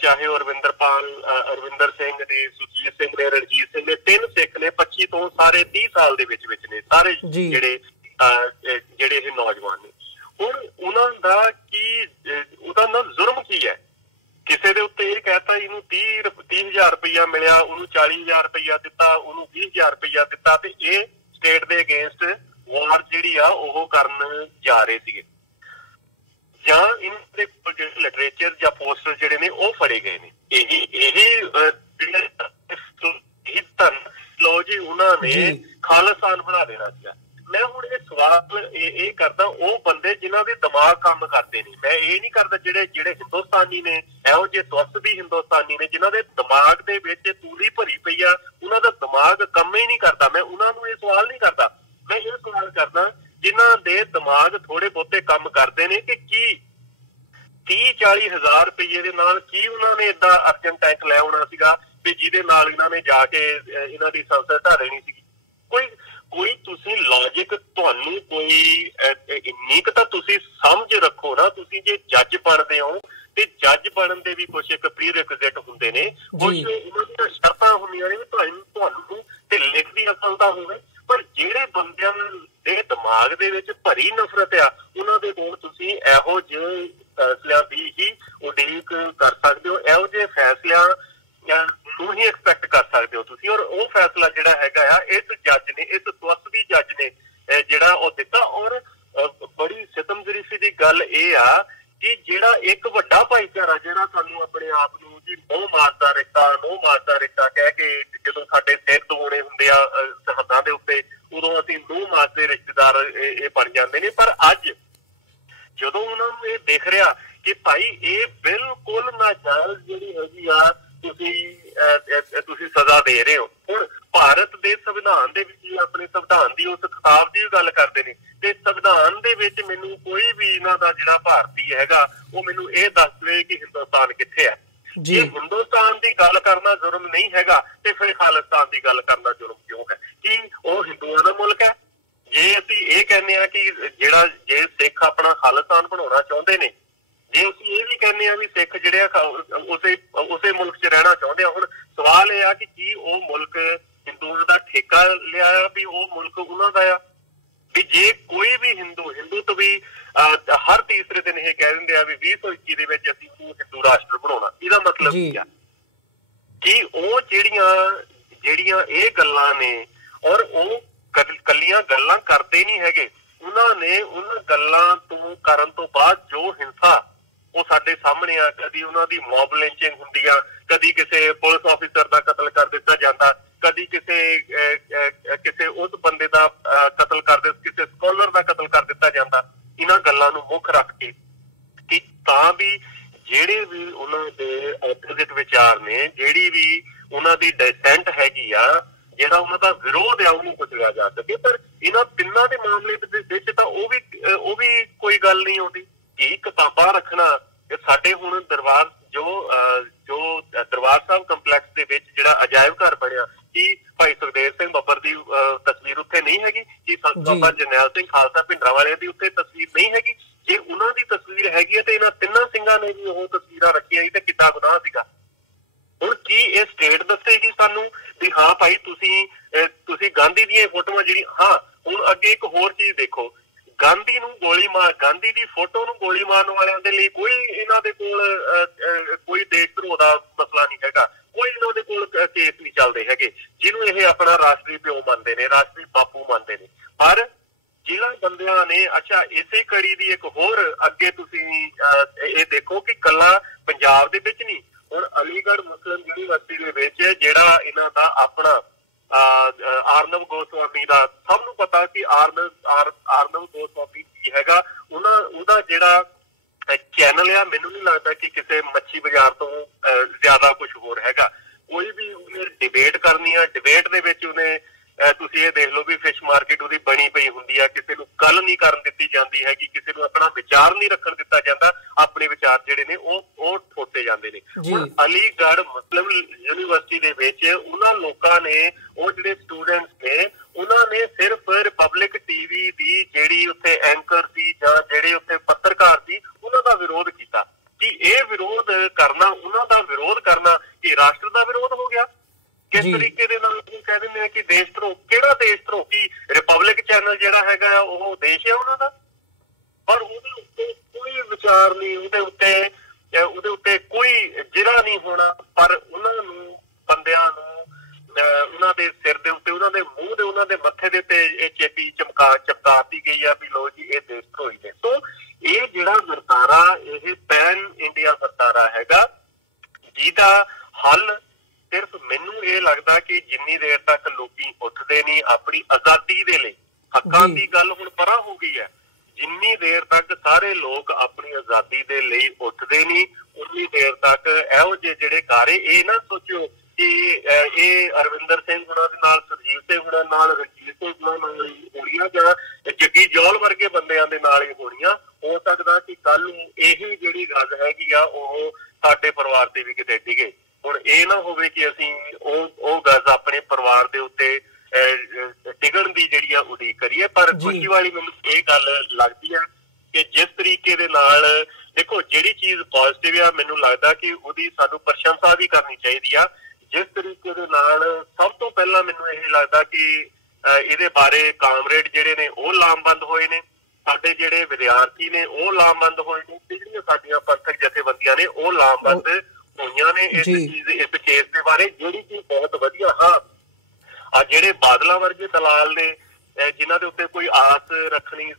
ਚਾਹੇ ਉਹ ਅਰਵਿੰਦਰ ਸਿੰਘ ਨੇ, ਸੁਖਜੀਤ ਸਿੰਘ ਨੇ, ਰਣਜੀਤ ਸਿੰਘ ਨੇ, 3 ਸਿੱਖ ਨੇ, 25 ਤੋਂ ਸਾਰੇ 30 ਸਾਲ ਦੇ ਵਿੱਚ ਨੇ ਸਾਰੇ ਜਿਹੜੇ ਇਹ ਨੌਜਵਾਨ ਨੇ। ਹੁਣ ਉਹਨਾਂ ਦਾ ਉਹਦਾ ਨਾ ਜ਼ੁਰਮ ਕੀ ਹੈ? ਕਿਸੇ ਦੇ ਉੱਤੇ ਇਹ ਕਹਿਤਾ ਇਹਨੂੰ 30,000 ਰੁਪਇਆ ਮਿਲਿਆ, ਉਹਨੂੰ 40,000 ਰੁਪਇਆ ਦਿੱਤਾ, ਉਹਨੂੰ 20,000 ਰੁਪਇਆ ਦਿੱਤਾ, ਤੇ ਇਹ ਸਟੇਟ ਦੇ ਅਗੇਂਸਟ ਵਾਰ ਜਿਹੜੀ ਆ ਉਹ ਕਰਨ ਜਾ ਰਹੇ ਸੀਗੇ। ਜਾਂ ਇਹਨਾਂ ਦੇ ਲਿਟਰੇਚਰ ਜਾਂ ਪੋਸਟਰ ਜਿਹੜੇ ਨੇ ਉਹ ਫੜੇ ਗਏ ਨੇ। ਲੋ ਜੀ, ਉਹਨਾਂ ਨੇ ਖਾਲਿਸਤਾਨ ਬਣਾ ਦੇਣਾ ਸੀਗਾ। ਮੈਂ ਹੁਣ ਇਹ ਸਵਾਲ ਇਹ ਕਰਦਾ ਉਹ ਬੰਦੇ ਜਿਨ੍ਹਾਂ ਦੇ ਦਿਮਾਗ ਕੰਮ ਕਰਦੇ ਨੇ, ਮੈਂ ਇਹ ਨਹੀਂ ਕਰਦਾ ਜਿਹੜੇ ਹਿੰਦੁਸਤਾਨੀ ਨੇ, ਇਹੋ ਜਿਹੇ ਸਵਸਥ ਵੀ ਹਿੰਦੁਸਤਾਨੀ ਨੇ ਜਿਨ੍ਹਾਂ ਦੇ ਦਿਮਾਗ ਦੇ ਵਿੱਚ ਤੂੜੀ ਭਰੀ ਪਈ ਆ, ਉਹਨਾਂ ਦਾ ਦਿਮਾਗ ਕੰਮ ਹੀ ਨਹੀਂ ਕਰਦਾ। ਮੈਂ ਉਹਨਾਂ ਨੂੰ ਇਹ ਸਵਾਲ ਨਹੀਂ ਕਰਦਾ, ਮੈਂ ਇਹ ਸਵਾਲ ਕਰਦਾ ਜਿਨ੍ਹਾਂ ਦੇ ਦਿਮਾਗ ਥੋੜੇ ਬਹੁਤੇ ਕੰਮ ਕਰਦੇ ਨੇ ਕਿ ਕੀ 30-40 ਹਜ਼ਾਰ ਰੁਪਈਏ ਦੇ ਨਾਲ ਕੀ ਉਹਨਾਂ ਨੇ ਏਦਾਂ ਅਰਜਨ ਟੈਂਕ ਲੈ ਆਉਣਾ ਸੀਗਾ ਵੀ ਜਿਹਦੇ ਨਾਲ ਇਹਨਾਂ ਨੇ ਜਾ ਕੇ ਇਹਨਾਂ ਦੀ ਸੰਸਦ ਢਾ ਦੇਣੀ ਸੀਗੀ। ਕੋਈ ਤੁਸੀਂ ਲੌਜਿਕ, ਤੁਹਾਨੂੰ ਕੋਈ ਇੰਨੀ ਕੁ ਤਾਂ ਤੁਸੀਂ ਸਮਝ ਰੱਖੋ ਨਾ। ਤੁਸੀਂ ਜੇ ਜੱਜ ਬਣਦੇ ਹੋ ਤੇ ਜੱਜ ਬਣਨ ਦੇ ਵੀ ਕੁਛ ਇੱਕ ਪ੍ਰੀਰਿਕਵਿਜ਼ਿਟ ਹੁੰਦੇ ਨੇ, ਕੁਛ ਉਹਨਾਂ ਦੀਆਂ ਸ਼ਰਤਾਂ ਹੁੰਦੀਆਂ ਨੇ ਵੀ ਤੁਹਾਨੂੰ ਤੇ ਲਿਖਤੀ ਅਸਲਤਾ ਹੋਵੇ। ਪਰ ਜਿਹੜੇ ਬੰਦਿਆਂ ਦੇ ਦਿਮਾਗ ਦੇ ਵਿੱਚ ਭਰੀ ਨਫ਼ਰਤ ਆ, ਉਹਨਾਂ ਦੇ ਕੋਲ ਤੁਸੀਂ ਇਹੋ ਜਿਹੇ ਫੈਸਲਿਆਂ ਦੀ ਹੀ ਉਡੀਕ ਕਰ ਸਕਦੇ ਹੋ, ਇਹੋ ਜਿਹੇ ਫੈਸਲਿਆਂ ਨੂੰ ਹੀ ਐਕਸਪੈਕਟ ਕਰ ਸਕਦੇ ਹੋ ਤੁਸੀਂ। ਔਰ ਉਹ ਫੈਸਲਾ ਜਿਹੜਾ ਹੈਗਾ ਆ ਇਸ ਜੱਜ ਨੇ, ਇਸ ਤਵਸਵੀ ਜੱਜ ਨੇ ਜਿਹੜਾ ਉਹ ਦਿੱਤਾ। ਔਰ ਬੜੀ ਸਿਤਮਜ਼ਰੀਫੀ ਦੀ ਗੱਲ ਇਹ ਆ ਕਿ ਜਿਹੜਾ ਇੱਕ ਵੱਡਾ ਭਾਈਚਾਰਾ ਜਿਹੜਾ ਸਾਨੂੰ ਆਪਣੇ ਆਪ ਨੂੰ ਜੀ ਮੋਹ ਮਾਰਦਾ ਰਿਸ਼ਤਾ ਕਹਿ ਕੇ ਜਦੋਂ ਸਾਡੇ ਸਿਰ ਦਵਾਉਣੇ ਹੁੰਦੇ ਆ ਸਰਹੱਦਾਂ ਦੇ ਉੱਤੇ, ਉਦੋਂ ਅਸੀਂ ਮੋਹ ਮਾਰਦੇ ਰਿਸ਼ਤੇਦਾਰ ਇਹ ਬਣ ਜਾਂਦੇ ਨੇ। ਪਰ ਅੱਜ ਜਦੋਂ ਉਹਨਾਂ ਨੂੰ ਇਹ ਦਿਖ ਰਿਹਾ ਕਿ ਭਾਈ ਇਹ ਬਿਲਕੁਲ ਨਾਜਾਇਜ਼ ਜਿਹੜੀ ਹੈਗੀ ਆ ਤੁਸੀਂ ਸਜ਼ਾ ਦੇ ਰਹੇ ਹੋ। ਹੁਣ ਭਾਰਤ ਦੇ ਸੰਵਿਧਾਨ ਦੇ ਵਿੱਚ ਆਪਣੇ ਸੰਵਿਧਾਨ ਦੀ ਉਸ ਖਿਤਾਬ ਦੀ ਗੱਲ ਕਰਦੇ ਨੇ ਤੇ ਸੰਵਿਧਾਨ ਦੇ ਵਿੱਚ ਮੈਨੂੰ ਕੋਈ ਵੀ ਇਹਨਾਂ ਦਾ ਜਿਹੜਾ ਭਾਰਤੀ ਹੈਗਾ ਉਹ ਮੈਨੂੰ ਇਹ ਦੱਸ ਦੇਵੇ ਕਿ ਹਿੰਦੁਸਤਾਨ ਕਿੱਥੇ ਹੈ। ਜੇ ਹਿੰਦੁਸਤਾਨ ਦੀ ਗੱਲ ਕਰਨਾ ਜੁਰਮ ਨਹੀਂ ਹੈਗਾ ਤੇ ਫਿਰ ਖਾਲਿਸਤਾਨ ਦੀ ਗੱਲ ਕਰਨਾ ਜੁਰਮ ਕਿਉਂ ਹੈ? ਕਿ ਉਹ ਹਿੰਦੂਆਂ ਦਾ ਮੁਲਕ ਹੈ। ਜੇ ਅਸੀਂ ਇਹ ਕਹਿੰਦੇ ਆ ਕਿ ਜੇ ਸਿੱਖ ਆਪਣਾ ਖਾਲਿਸਤਾਨ ਬਣਾਉਣਾ ਚਾਹੁੰਦੇ ਨੇ, ਜੇ ਅਸੀਂ ਇਹ ਵੀ ਕਹਿੰਦੇ ਆ ਵੀ ਸਿੱਖ ਜਿਹੜੇ ਆ ਉਸੇ ਮੁਲਕ 'ਚ ਰਹਿਣਾ ਚਾਹੁੰਦੇ ਆ, ਹੁਣ ਸਵਾਲ ਇਹ ਆ ਕਿ ਕੀ ਉਹ ਮੁਲਕ ਹਿੰਦੂਆਂ ਦਾ ਠੇਕਾ ਲਿਆ ਵੀ ਉਹ ਮੁਲਕ ਉਹਨਾਂ ਦਾ ਆ? ਵੀ ਜੇ ਕੋਈ ਵੀ ਹਿੰਦੂ ਤੋਂ ਵੀ ਹਰ ਤੀਸਰੇ ਦਿਨ ਇਹ ਕਹਿ ਦਿੰਦੇ ਆ ਵੀ 2021 ਦੇ ਵਿੱਚ ਅਸੀਂ ਹਿੰਦੂ ਰਾਸ਼ਟਰ ਬਣਾਉਣਾ, ਇਹਦਾ ਮਤਲਬ ਕੀ ਆ? ਕਿ ਉਹ ਜਿਹੜੀਆਂ ਇਹ ਗੱਲਾਂ ਨੇ ਔਰ ਉਹ ਕੱਲੀਆਂ ਗੱਲਾਂ ਕਰਦੇ ਨਹੀਂ ਹੈਗੇ, ਉਹਨਾਂ ਗੱਲਾਂ ਤੋਂ ਕਰਨ ਤੋਂ ਬਾਅਦ ਜੋ ਹਿੰਸਾ ਉਹ ਸਾਡੇ ਸਾਹਮਣੇ ਆ, ਕਦੀ ਉਹਨਾਂ ਦੀ ਮੌਬ ਲਿੰਚਿੰਗ ਹੁੰਦੀ ਆ, ਕਦੀ ਕਿਸੇ ਪੁਲਿਸ ਆਫੀਸਰ ਦਾ ਕਤਲ ਕਰ ਦਿੱਤਾ ਜਾਂਦਾ, ਕਦੀ ਕਿਸੇ ਉਸ ਬੰਦੇ ਦਾ ਕਤਲ ਕਿਸੇ ਸਕਾਲਰ ਦਾ ਕਤਲ ਕਰ ਦਿੱਤਾ ਜਾਂਦਾ। ਇਹਨਾਂ ਗੱਲਾਂ ਨੂੰ ਮੁੱਖ ਰੱਖ ਕੇ ਕਿ ਤਾਂ ਵੀ ਜਿਹੜੇ ਵੀ ਉਹਨਾਂ ਦੇ ਆਪੋਜ਼ਿਟ ਵਿਚਾਰ ਨੇ, ਜਿਹੜੀ ਵੀ ਉਹਨਾਂ ਦੀ ਡਿਸੈਂਟ ਹੈਗੀ ਆ, ਜਿਹੜਾ ਉਹਨਾਂ ਦਾ ਵਿਰੋਧ ਆ, ਉਹਨੂੰ ਕੁਚਲਿਆ ਜਾ ਸਕੇ। ਪਰ ਇਹਨਾਂ ਤਿੰਨਾਂ ਦੇ ਮਾਮਲੇ ਦੇ ਵਿੱਚ ਤਾਂ ਉਹ ਵੀ ਕੋਈ ਗੱਲ ਨਹੀਂ ਆਉਂਦੀ ਕਿ ਕਿਤਾਬਾਂ ਰੱਖਣਾ। ਸਾਡੇ ਹੁਣ ਦਰਬਾਰ ਜੋ ਦਰਬਾਰ ਸਾਹਿਬ ਕੰਪਲੈਕਸ ਦੇ ਵਿੱਚ ਜਿਹੜਾ ਅਜਾਇਬ ਘਰ ਬਣਿਆ, ਕਿ ਭਾਈ ਸੁਖਦੇਵ ਸਿੰਘ ਬੱਬਰ ਦੀ ਤਸਵੀਰ ਉੱਥੇ ਨਹੀਂ ਹੈਗੀ? ਕਿ ਸੰਤ ਬਾਬਾ ਜਰਨੈਲ ਸਿੰਘ ਖਾਲਸਾ ਭਿੰਡਰਾਂਵਾਲੇ ਦੀ ਉੱਥੇ ਤਸਵੀਰ ਨਹੀਂ ਹੈਗੀ? ਜੇ ਉਹਨਾਂ ਦੀ ਤਸਵੀਰ ਹੈਗੀ ਹੈ ਤੇ ਇਹਨਾਂ ਤਿੰਨਾਂ ਸਿੰਘਾਂ ਨੇ ਵੀ ਉਹ ਤਸਵੀਰਾਂ ਰੱਖੀਆਂ ਸੀ ਤੇ ਕਿੱਦਾਂ ਗੁਨਾਹ ਸੀਗਾ? ਹੁਣ ਕੀ ਇਹ ਸਟੇਟ ਦੱਸੇਗੀ ਸਾਨੂੰ ਵੀ ਹਾਂ ਭਾਈ ਤੁਸੀਂ ਗਾਂਧੀ ਦੀਆਂ ਫੋਟੋਆਂ ਹਾਂ। ਹੁਣ ਅੱਗੇ ਇੱਕ ਹੋਰ ਚੀਜ਼ ਦੇਖੋ, ਗਾਂਧੀ ਦੀ ਫੋਟੋ ਨੂੰ ਗੋਲੀ ਮਾਰਨ ਵਾਲਿਆਂ ਦੇ ਲਈ ਕੋਈ ਇਹਨਾਂ ਦੇ ਕੋਲ ਕੋਈ ਦੇਸ਼ ਧਰੋਹ ਦਾ ਮਸਲਾ ਨਹੀਂ ਹੈਗਾ, ਕੋਈ ਇਹਨਾਂ ਦੇ ਕੋਲ ਕੇਸ ਨਹੀਂ ਚੱਲਦੇ ਹੈਗੇ, ਜਿਹਨੂੰ ਇਹ ਆਪਣਾ ਰਾਸ਼ਟਰੀ ਪਿਓ ਮੰਨਦੇ ਨੇ, ਰਾਸ਼ਟਰੀ ਬਾਪੂ ਮੰਨਦੇ ਨੇ। ਪਰ ਜਿਹੜਾ ਬੰਦਿਆਂ ਨੇ ਇਸੇ ਕੜੀ ਦੀ ਇੱਕ ਹੋਰ ਅੱਗੇ ਤੁਸੀਂ ਇਹ ਦੇਖੋ ਕਿ ਕੱਲਾ ਪੰਜਾਬ ਦੇ ਵਿੱਚ ਨਹੀਂ, ਹੁਣ ਅਲੀਗੜ੍ਹ ਮੁਸਲਿਮ ਯੂਨੀਵਰਸਿਟੀ ਦੇ ਵਿੱਚ ਜਿਹੜਾ ਇਹਨਾਂ ਦਾ ਆਪਣਾ ਆਰਨਵ ਗੋਸਵਾਮੀ ਦਾ, ਸਭ ਨੂੰ ਪਤਾ ਕਿ ਆਰਨਵ ਗੋਸਵਾਮੀ ਕੀ ਹੈਗਾ, ਉਹਦਾ ਜਿਹੜਾ ਚੈਨਲ ਆ, ਮੈਨੂੰ ਨਹੀਂ ਲੱਗਦਾ ਕਿ ਕਿਸੇ ਮੱਛੀ ਬਾਜ਼ਾਰ ਤੋਂ ਜ਼ਿਆਦਾ ਕੁਝ ਹੋਰ ਹੈਗਾ। ਕੋਈ ਵੀ ਉਹਨੇ ਡਿਬੇਟ ਕਰਨੀ ਆ, ਡਿਬੇਟ ਦੇ ਵਿੱਚ ਉਹਨੇ ਤੁਸੀਂ ਇਹ ਦੇਖ ਲਓ ਵੀ ਫਿਸ਼ ਮਾਰਕੀਟ ਉਹਦੀ ਬਣੀ ਪਈ ਹੁੰਦੀ ਆ, ਕਿਸੇ ਨੂੰ ਗੱਲ ਨਹੀਂ ਕਰਨ ਦਿੱਤੀ ਜਾਂਦੀ ਹੈਗੀ, ਕਿਸੇ ਨੂੰ ਆਪਣਾ ਵਿਚਾਰ ਨਹੀਂ ਰੱਖਣ ਦਿੱਤਾ ਜਾਂਦਾ, ਆਪਣੇ ਵਿਚਾਰ ਜਿਹੜੇ ਨੇ ਉਹ ਠੋਤੇ ਜਾਂਦੇ ਨੇ। ਹੁਣ ਅਲੀਗੜ੍ਹ ਮੁਸਲਿਮ ਯੂਨੀਵਰਸਿਟੀ ਦੇ ਵਿੱਚ ਉਹਨਾਂ ਲੋਕਾਂ ਨੇ, ਉਹ ਜਿਹੜੇ ਸਟੂਡੈਂਟਸ ਨੇ, ਉਹਨਾਂ ਨੇ ਸਿਰਫ ਰਿਪਬਲਿਕ ਟੀਵੀ ਦੀ ਜਿਹੜੀ ਉੱਥੇ ਐਂਕਰ ਸੀ ਜਾਂ ਜਿਹੜੇ ਉੱਥੇ ਪੱਤਰਕਾਰ ਸੀ, ਉਹਨਾਂ ਦਾ ਵਿਰੋਧ ਕੀਤਾ। ਕਿ ਇਹ ਵਿਰੋਧ ਕਰਨਾ, ਉਹਨਾਂ ਦਾ ਵਿਰੋਧ ਕਰਨਾ ਕਿ ਰਾਸ਼ਟਰ ਦਾ ਵਿਰੋਧ ਹੋ ਗਿਆ? ਕਿਸ ਤਰੀਕੇ ਦੇ ਨਾਲ ਕਹਿ ਦਿੰਦੇ ਆ ਕਿ ਦੇਸ਼ ਧਰੋਹ? ਕਿਹੜਾ ਦੇਸ਼ ਧਰੋਹ? ਕਿ ਰਿਪਬਲਿਕ ਚੈਨਲ ਜਿਹੜਾ ਹੈਗਾ ਉਹ ਦੇਸ਼ ਹੈ ਉਹਨਾਂ ਦਾ? ਪਰ ਉਹਦੇ ਉੱਤੇ ਕੋਈ ਵਿਚਾਰ ਨਹੀਂ, ਉਹਦੇ ਉੱਤੇ ਕੋਈ ਜਿਹੜਾ ਨਹੀਂ ਹੋਣਾ। ਪਰ ਉਹਨਾਂ ਨੂੰ, ਬੰਦਿਆਂ ਨੂੰ, ਉਹਨਾਂ ਦੇ ਸਿਰ ਦੇ ਉੱਤੇ, ਉਹਨਾਂ ਦੇ ਮੂੰਹ ਦੇ, ਉਹਨਾਂ ਦੇ ਮੱਥੇ ਦੇ ਉੱਤੇ ਇਹ ਚੇਪੀ ਚਮਕਾਤੀ ਗਈ ਆ ਵੀ ਲੋ ਜੀ ਇਹ ਦੇਸ਼ ਧਰੋਹੀ ਨੇ। ਸੋ ਇਹ ਜਿਹੜਾ ਵਰਤਾਰਾ, ਇਹ ਪੈਨ ਇੰਡੀਆ ਵਰਤਾਰਾ ਹੈਗਾ, ਜਿਹਦਾ ਹੱਲ ਸਿਰਫ ਮੈਨੂੰ ਇਹ ਲੱਗਦਾ ਕਿ ਜਿੰਨੀ ਦੇਰ ਤੱਕ ਲੋਕੀ ਉੱਠਦੇ ਨਹੀਂ ਆਪਣੀ ਆਜ਼ਾਦੀ ਦੇ ਲਈ, ਹੱਕਾਂ ਦੀ ਗੱਲ ਹੁਣ ਪਰਾਂ ਹੋ ਗਈ ਹੈ, ਜਿੰਨੀ ਦੇਰ ਤੱਕ ਸਾਰੇ ਲੋਕ ਆਪਣੀ ਆਜ਼ਾਦੀ ਦੇ ਲਈ ਉੱਠਦੇ ਨਹੀਂ, ਉਨੀ ਦੇਰ ਤੱਕ ਇਹੋ ਜਿਹੇ ਜਿਹੜੇ ਕਾਰੇ, ਇਹ ਨਾ ਸੋਚੋ ਕਿ ਇਹ ਅਰਵਿੰਦਰ ਸਿੰਘ ਹੁਣਾਂ ਦੇ ਨਾਲ, ਸੁਰਜੀਤ ਸਿੰਘ ਹੁਣਾਂ ਨਾਲ, ਰਣਜੀਤ ਸਿੰਘ ਹੁਣਾਂ ਨਾਲ ਹੋਣੀਆਂ ਜਾਂ ਜੱਗੀ ਜੌਲ ਵਰਗੇ ਬੰਦਿਆਂ ਦੇ ਨਾਲ ਹੀ ਹੋਣੀਆਂ। ਹੋ ਸਕਦਾ ਕਿ ਕੱਲ ਨੂੰ ਇਹੀ ਜਿਹੜੀ ਗੱਲ ਹੈਗੀ ਆ ਉਹ ਸਾਡੇ ਪਰਿਵਾਰ ਤੇ ਵੀ ਕਿਤੇ ਡਿੱਗੇ। ਹੁਣ ਇਹ ਨਾ ਹੋਵੇ ਕਿ ਅਸੀਂ ਉਹ ਗੱਲ ਆਪਣੇ ਪਰਿਵਾਰ ਦੇ ਉੱਤੇ ਡਿੱਗਣ ਦੀ ਜਿਹੜੀ ਆ ਉਡੀਕ ਕਰੀਏ। ਪਰ ਖੁਸ਼ੀ ਵਾਲੀ ਮੈਨੂੰ ਇਹ ਗੱਲ ਲੱਗਦੀ ਹੈ ਕਿ ਜਿਸ ਤਰੀਕੇ ਦੇ ਨਾਲ, ਦੇਖੋ ਜਿਹੜੀ ਚੀਜ਼ ਪੋਜ਼ਿਟਿਵ ਆ, ਮੈਨੂੰ ਲੱਗਦਾ ਕਿ ਉਹਦੀ ਸਾਨੂੰ ਪ੍ਰਸ਼ੰਸਾ ਵੀ ਕਰਨੀ ਚਾਹੀਦੀ ਆ। ਜਿਸ ਤਰੀਕੇ ਦੇ ਨਾਲ ਸਭ ਤੋਂ ਪਹਿਲਾਂ ਮੈਨੂੰ ਇਹ ਲੱਗਦਾ ਕਿ ਇਹਦੇ ਬਾਰੇ ਕਾਮਰੇਡ ਜਿਹੜੇ ਨੇ ਉਹ ਲਾਮਬੰਦ ਹੋਏ ਨੇ, ਸਾਡੇ ਜਿਹੜੇ ਵਿਦਿਆਰਥੀ ਨੇ ਉਹ ਲਾਮਬੰਦ ਹੋਏ ਨੇ, ਜਿਹੜੀਆਂ ਸਾਡੀਆਂ ਪੰਥਕ ਜਥੇਬੰਦੀਆਂ ਨੇ ਉਹ ਲਾਮਬੰਦ ਹੋਈਆਂ ਨੇ ਇਸ ਕੇਸ ਦੇ ਬਾਰੇ, ਜਿਹੜੀ ਚੀਜ਼ ਬਹੁਤ ਵਧੀਆ। ਹਾਂ, ਜਿਹੜੇ ਬਾਦਲਾਂ ਵਰਗੇ ਦਲਾਲ ਨੇ, ਜਿਨ੍ਹਾਂ ਦੇ ਉੱਤੇ ਕੋਈ ਆਸ ਰੱਖਣੀ,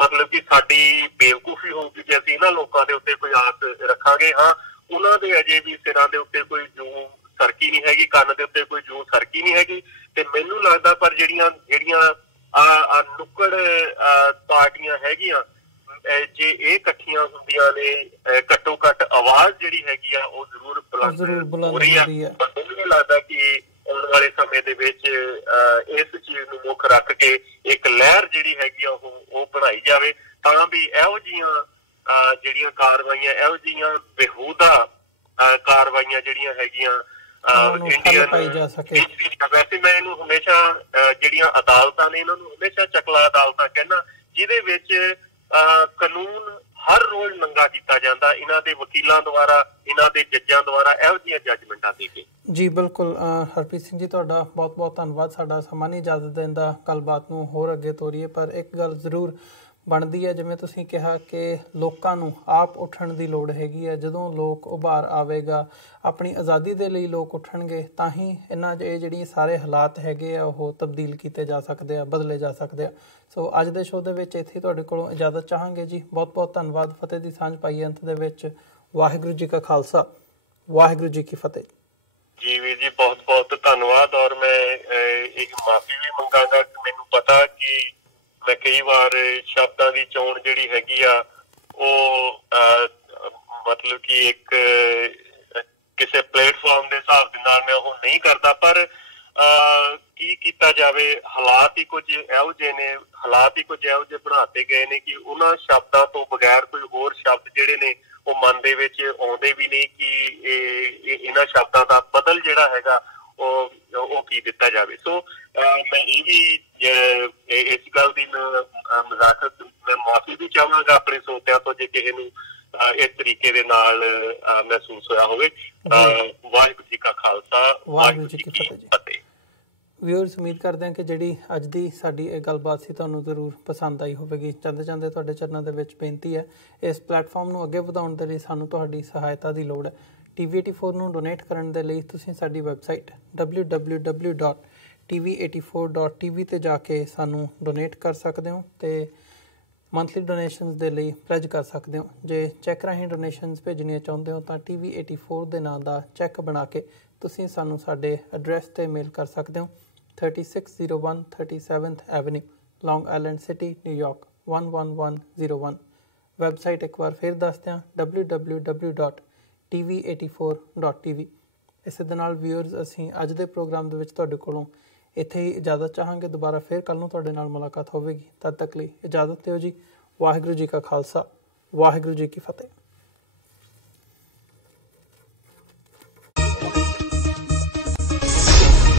ਮਤਲਬ ਕਿ ਸਾਡੀ ਬੇਵਕੂਫੀ ਹੋਊਗੀ ਜੇ ਅਸੀਂ ਇਹਨਾਂ ਲੋਕਾਂ ਦੇ ਉੱਤੇ ਕੋਈ ਆਸ ਰੱਖਾਂਗੇ। ਹਾਂ, ਉਹਨਾਂ ਦੇ ਅਜੇ ਵੀ ਸਿਰਾਂ ਦੇ ਉੱਤੇ ਕੋਈ ਜੂੰ ਸਰਕੀ ਨਹੀਂ ਹੈਗੀ, ਕੰਨ ਦੇ ਉੱਤੇ ਕੋਈ ਜੂੰ ਸਰਕੀ ਨਹੀਂ ਹੈਗੀ। ਤੇ ਮੈਨੂੰ ਲੱਗਦਾ ਪਰ ਜਿਹੜੀਆਂ ਨੁੱਕੜ ਪਾਰਟੀਆਂ ਹੈਗੀਆਂ, ਜੇ ਇਹ ਇਕੱਠੀਆਂ ਹੁੰਦੀਆਂ ਨੇ, ਘੱਟੋ ਘੱਟ ਆਵਾਜ਼ ਜਿਹੜੀ ਹੈਗੀ ਆ ਉਹ ਜ਼ਰੂਰ ਬੁਲੰਦ ਹੋ ਰਹੀ ਆ। ਮੈਨੂੰ ਲੱਗਦਾ ਕਿ ਆਉਣ ਵਾਲੇ ਸਮੇਂ ਦੇ ਵਿੱਚ ਇਸ ਚੀਜ਼ ਨੂੰ ਮੁੱਖ ਰੱਖ ਕੇ ਇੱਕ ਲਹਿਰ ਜਿਹੜੀ ਹੈਗੀ ਆ ਉਹ ਬਣਾਈ ਜਾਵੇ, ਤਾਂ ਵੀ ਇਹੋ ਜਿਹੀਆਂ ਜਿਹੜੀਆਂ ਕਾਰਵਾਈਆਂ, ਇਹੋ ਜਿਹੀਆਂ ਬੇਹੂਦਾ ਕਾਰਵਾਈਆਂ ਜਿਹੜੀਆਂ ਹੈਗੀਆਂ ਵੈਸੇ ਮੈਂ ਇਹਨੂੰ ਹਮੇਸ਼ਾ ਜਿਹੜੀਆਂ ਅਦਾਲਤਾਂ ਨੇ ਇਹਨਾਂ ਨੂੰ ਹਮੇਸ਼ਾ ਚਕਲਾ ਅਦਾਲਤਾਂ ਕਹਿਣਾ, ਜਿਹਦੇ ਵਿੱਚ ਕਾਨੂੰਨ ਹਰ ਰੋਜ਼ ਨੰਗਾ ਕੀਤਾ ਜਾਂਦਾ ਇਹਨਾਂ ਦੇ ਵਕੀਲਾਂ ਦੁਆਰਾ, ਇਹਨਾਂ ਦੇ ਜੱਜਾਂ ਦੁਆਰਾ ਇਹੋ ਜਿਹੀਆਂ ਜੱਜਮੈਂਟਾਂ ਦੇ ਕੇ। ਜੀ ਬਿਲਕੁਲ ਹਰਪ੍ਰੀਤ ਸਿੰਘ ਜੀ, ਤੁਹਾਡਾ ਬਹੁਤ ਬਹੁਤ ਧੰਨਵਾਦ। ਸਾਡਾ ਸਮਾਂ ਨਹੀਂ ਇਜਾਜ਼ਤ ਦਿੰਦਾ ਗੱਲਬਾਤ ਨੂੰ ਹੋਰ ਅੱਗੇ ਤੋਰੀਏ, ਪਰ ਇੱਕ ਗੱਲ ਜ਼ਰੂਰ ਬਣਦੀ ਹੈ, ਜਿਵੇਂ ਤੁਸੀਂ ਕਿਹਾ ਕਿ ਲੋਕਾਂ ਨੂੰ ਆਪ ਉੱਠਣ ਦੀ ਲੋੜ ਹੈਗੀ ਹੈ। ਜਦੋਂ ਲੋਕ ਉਭਾਰ ਆਵੇਗਾ, ਆਪਣੀ ਆਜ਼ਾਦੀ ਦੇ ਲਈ ਲੋਕ ਉੱਠਣਗੇ, ਤਾਂ ਹੀ ਇਹਨਾਂ ਇਹ ਜਿਹੜੀ ਸਾਰੇ ਹਾਲਾਤ ਹੈਗੇ ਆ ਉਹ ਤਬਦੀਲ ਕੀਤੇ ਜਾ ਸਕਦੇ ਆ, ਬਦਲੇ ਜਾ ਸਕਦੇ ਆ। ਸੋ ਅੱਜ ਦੇ ਸ਼ੋਅ ਦੇ ਵਿੱਚ ਇੱਥੇ ਤੁਹਾਡੇ ਕੋਲੋਂ ਇਜਾਜ਼ਤ ਚਾਹਾਂਗੇ ਜੀ। ਬਹੁਤ ਬਹੁਤ ਧੰਨਵਾਦ। ਫਤਿਹ ਦੀ ਸਾਂਝ ਪਾਈਏ ਅੰਤ ਦੇ ਵਿੱਚ। ਵਾਹਿਗੁਰੂ ਜੀ ਕਾ ਖਾਲਸਾ, ਵਾਹਿਗੁਰੂ ਜੀ ਕੀ ਫਤਿਹ। ਜੀ ਵੀਰ ਜੀ, ਬਹੁਤ ਬਹੁਤ ਧੰਨਵਾਦ। ਔਰ ਮੈਂ ਇੱਕ ਮਾਫੀ ਵੀ ਮੰਗਾਂਗਾ ਕਿ ਮੈਨੂੰ ਪਤਾ ਕਿ ਮੈਂ ਕਈ ਵਾਰ ਸ਼ਬਦਾਂ ਦੀ ਚੋਣ ਜਿਹੜੀ ਹੈਗੀ ਆ ਉਹ ਮਤਲਬ ਕਿ ਇੱਕ ਕਿਸੇ ਪਲੇਟਫਾਰਮ ਦੇ ਹਿਸਾਬ ਦੇ ਨਾਲ ਮੈਂ ਉਹ ਨਹੀਂ ਕਰਦਾ, ਪਰ ਕੀ ਕੀਤਾ ਜਾਵੇ, ਹਾਲਾਤ ਹੀ ਕੁਝ ਇਹੋ ਜਿਹੇ ਨੇ, ਹਾਲਾਤ ਹੀ ਕੁਝ ਇਹੋ ਜਿਹੇ ਬਣਾਤੇ ਗਏ ਨੇ ਕਿ ਉਹਨਾਂ ਸ਼ਬਦਾਂ ਤੋਂ ਬਗੈਰ ਕੋਈ ਹੋਰ ਸ਼ਬਦ ਜਿਹੜੇ ਨੇ ਉਹ ਮਨ ਦੇ ਵਿੱਚ ਆਉਂਦੇ ਵੀ ਨਹੀਂ ਕਿ ਇਹਨਾਂ ਸ਼ਬਦਾਂ ਦਾ ਬਦਲ ਜਿਹੜਾ ਹੈਗਾ ਉਹ ਕੀ ਦਿੱਤਾ ਜਾਵੇ। ਸੋ ਮੈਂ ਇਹ ਵੀ ਇਸ ਗੱਲ ਦੀ ਮਜ਼ਾਕਤ, ਮੈਂ ਮਾਫੀ ਵੀ ਚਾਹਾਂਗਾ ਆਪਣੇ ਸਰੋਤਿਆਂ ਤੋਂ ਜੇ ਕਿਸੇ ਨੂੰ ਇਸ ਤਰੀਕੇ ਦੇ ਨਾਲ ਮਹਿਸੂਸ ਹੋਇਆ ਹੋਵੇ। ਵਾਹਿਗੁਰੂ ਜੀ ਕਾ ਖਾਲਸਾ, ਵਾਹਿਗੁਰੂ ਜੀ ਕੀ ਫਤਿਹ। ਵਿਊਅਰਸ, ਉਮੀਦ ਕਰਦੇ ਹਾਂ ਕਿ ਜਿਹੜੀ ਅੱਜ ਦੀ ਸਾਡੀ ਇਹ ਗੱਲਬਾਤ ਸੀ ਤੁਹਾਨੂੰ ਜ਼ਰੂਰ ਪਸੰਦ ਆਈ ਹੋਵੇਗੀ। ਜਾਂਦੇ ਜਾਂਦੇ ਤੁਹਾਡੇ ਚਰਨਾਂ ਦੇ ਵਿੱਚ ਬੇਨਤੀ ਹੈ, ਇਸ ਪਲੇਟਫਾਰਮ ਨੂੰ ਅੱਗੇ ਵਧਾਉਣ ਦੇ ਲਈ ਸਾਨੂੰ ਤੁਹਾਡੀ ਸਹਾਇਤਾ ਦੀ ਲੋੜ ਹੈ। TV84 ਨੂੰ ਡੋਨੇਟ ਕਰਨ ਦੇ ਲਈ ਤੁਸੀਂ ਸਾਡੀ ਵੈਬਸਾਈਟ www.tv84.tv ਤੇ ਜਾ ਕੇ ਸਾਨੂੰ ਡੋਨੇਟ ਕਰ ਸਕਦੇ ਹੋ ਤੇ ਮੰਥਲੀ ਡੋਨੇਸ਼ਨਸ ਦੇ ਲਈ ਪਲੇਜ ਕਰ ਸਕਦੇ ਹੋ। ਜੇ ਚੈੱਕ ਰਾਹੀਂ ਡੋਨੇਸ਼ਨਸ ਭੇਜਣੀਆਂ ਚਾਹੁੰਦੇ ਹੋ ਤਾਂ TV84 ਦੇ ਨਾਂ ਦਾ ਚੈੱਕ ਬਣਾ ਕੇ ਤੁਸੀਂ ਸਾਨੂੰ ਸਾਡੇ ਐਡਰੈਸ ਤੇ ਮੇਲ ਕਰ ਸਕਦੇ ਹੋ। 3601 37th ਐਵਨਿਊ, ਲੌਂਗ ਆਈਲੈਂਡ ਸਿਟੀ, ਨਿਊਯਾਰਕ 11101। ਵੈਬਸਾਈਟ ਇੱਕ ਵਾਰ ਫਿਰ ਦੱਸ ਦਿਆਂ, www.tv84.tv। ਇਸੇ ਦੇ ਨਾਲ ਵਿਊਅਰਸ, ਅਸੀਂ ਅੱਜ ਦੇ ਪ੍ਰੋਗਰਾਮ ਦੇ ਵਿੱਚ ਤੁਹਾਡੇ ਕੋਲੋਂ ਇੱਥੇ ਹੀ ਇਜਾਜ਼ਤ ਚਾਹਾਂਗੇ। ਦੁਬਾਰਾ ਫਿਰ ਕੱਲ੍ਹ ਨੂੰ ਤੁਹਾਡੇ ਨਾਲ ਮੁਲਾਕਾਤ ਹੋਵੇਗੀ। ਤਦ ਤੱਕ ਲਈ ਇਜਾਜ਼ਤ ਦਿਓ ਜੀ। ਵਾਹਿਗੁਰੂ ਜੀ ਕਾ ਖਾਲਸਾ, ਵਾਹਿਗੁਰੂ ਜੀ ਕੀ ਫਤਿਹ।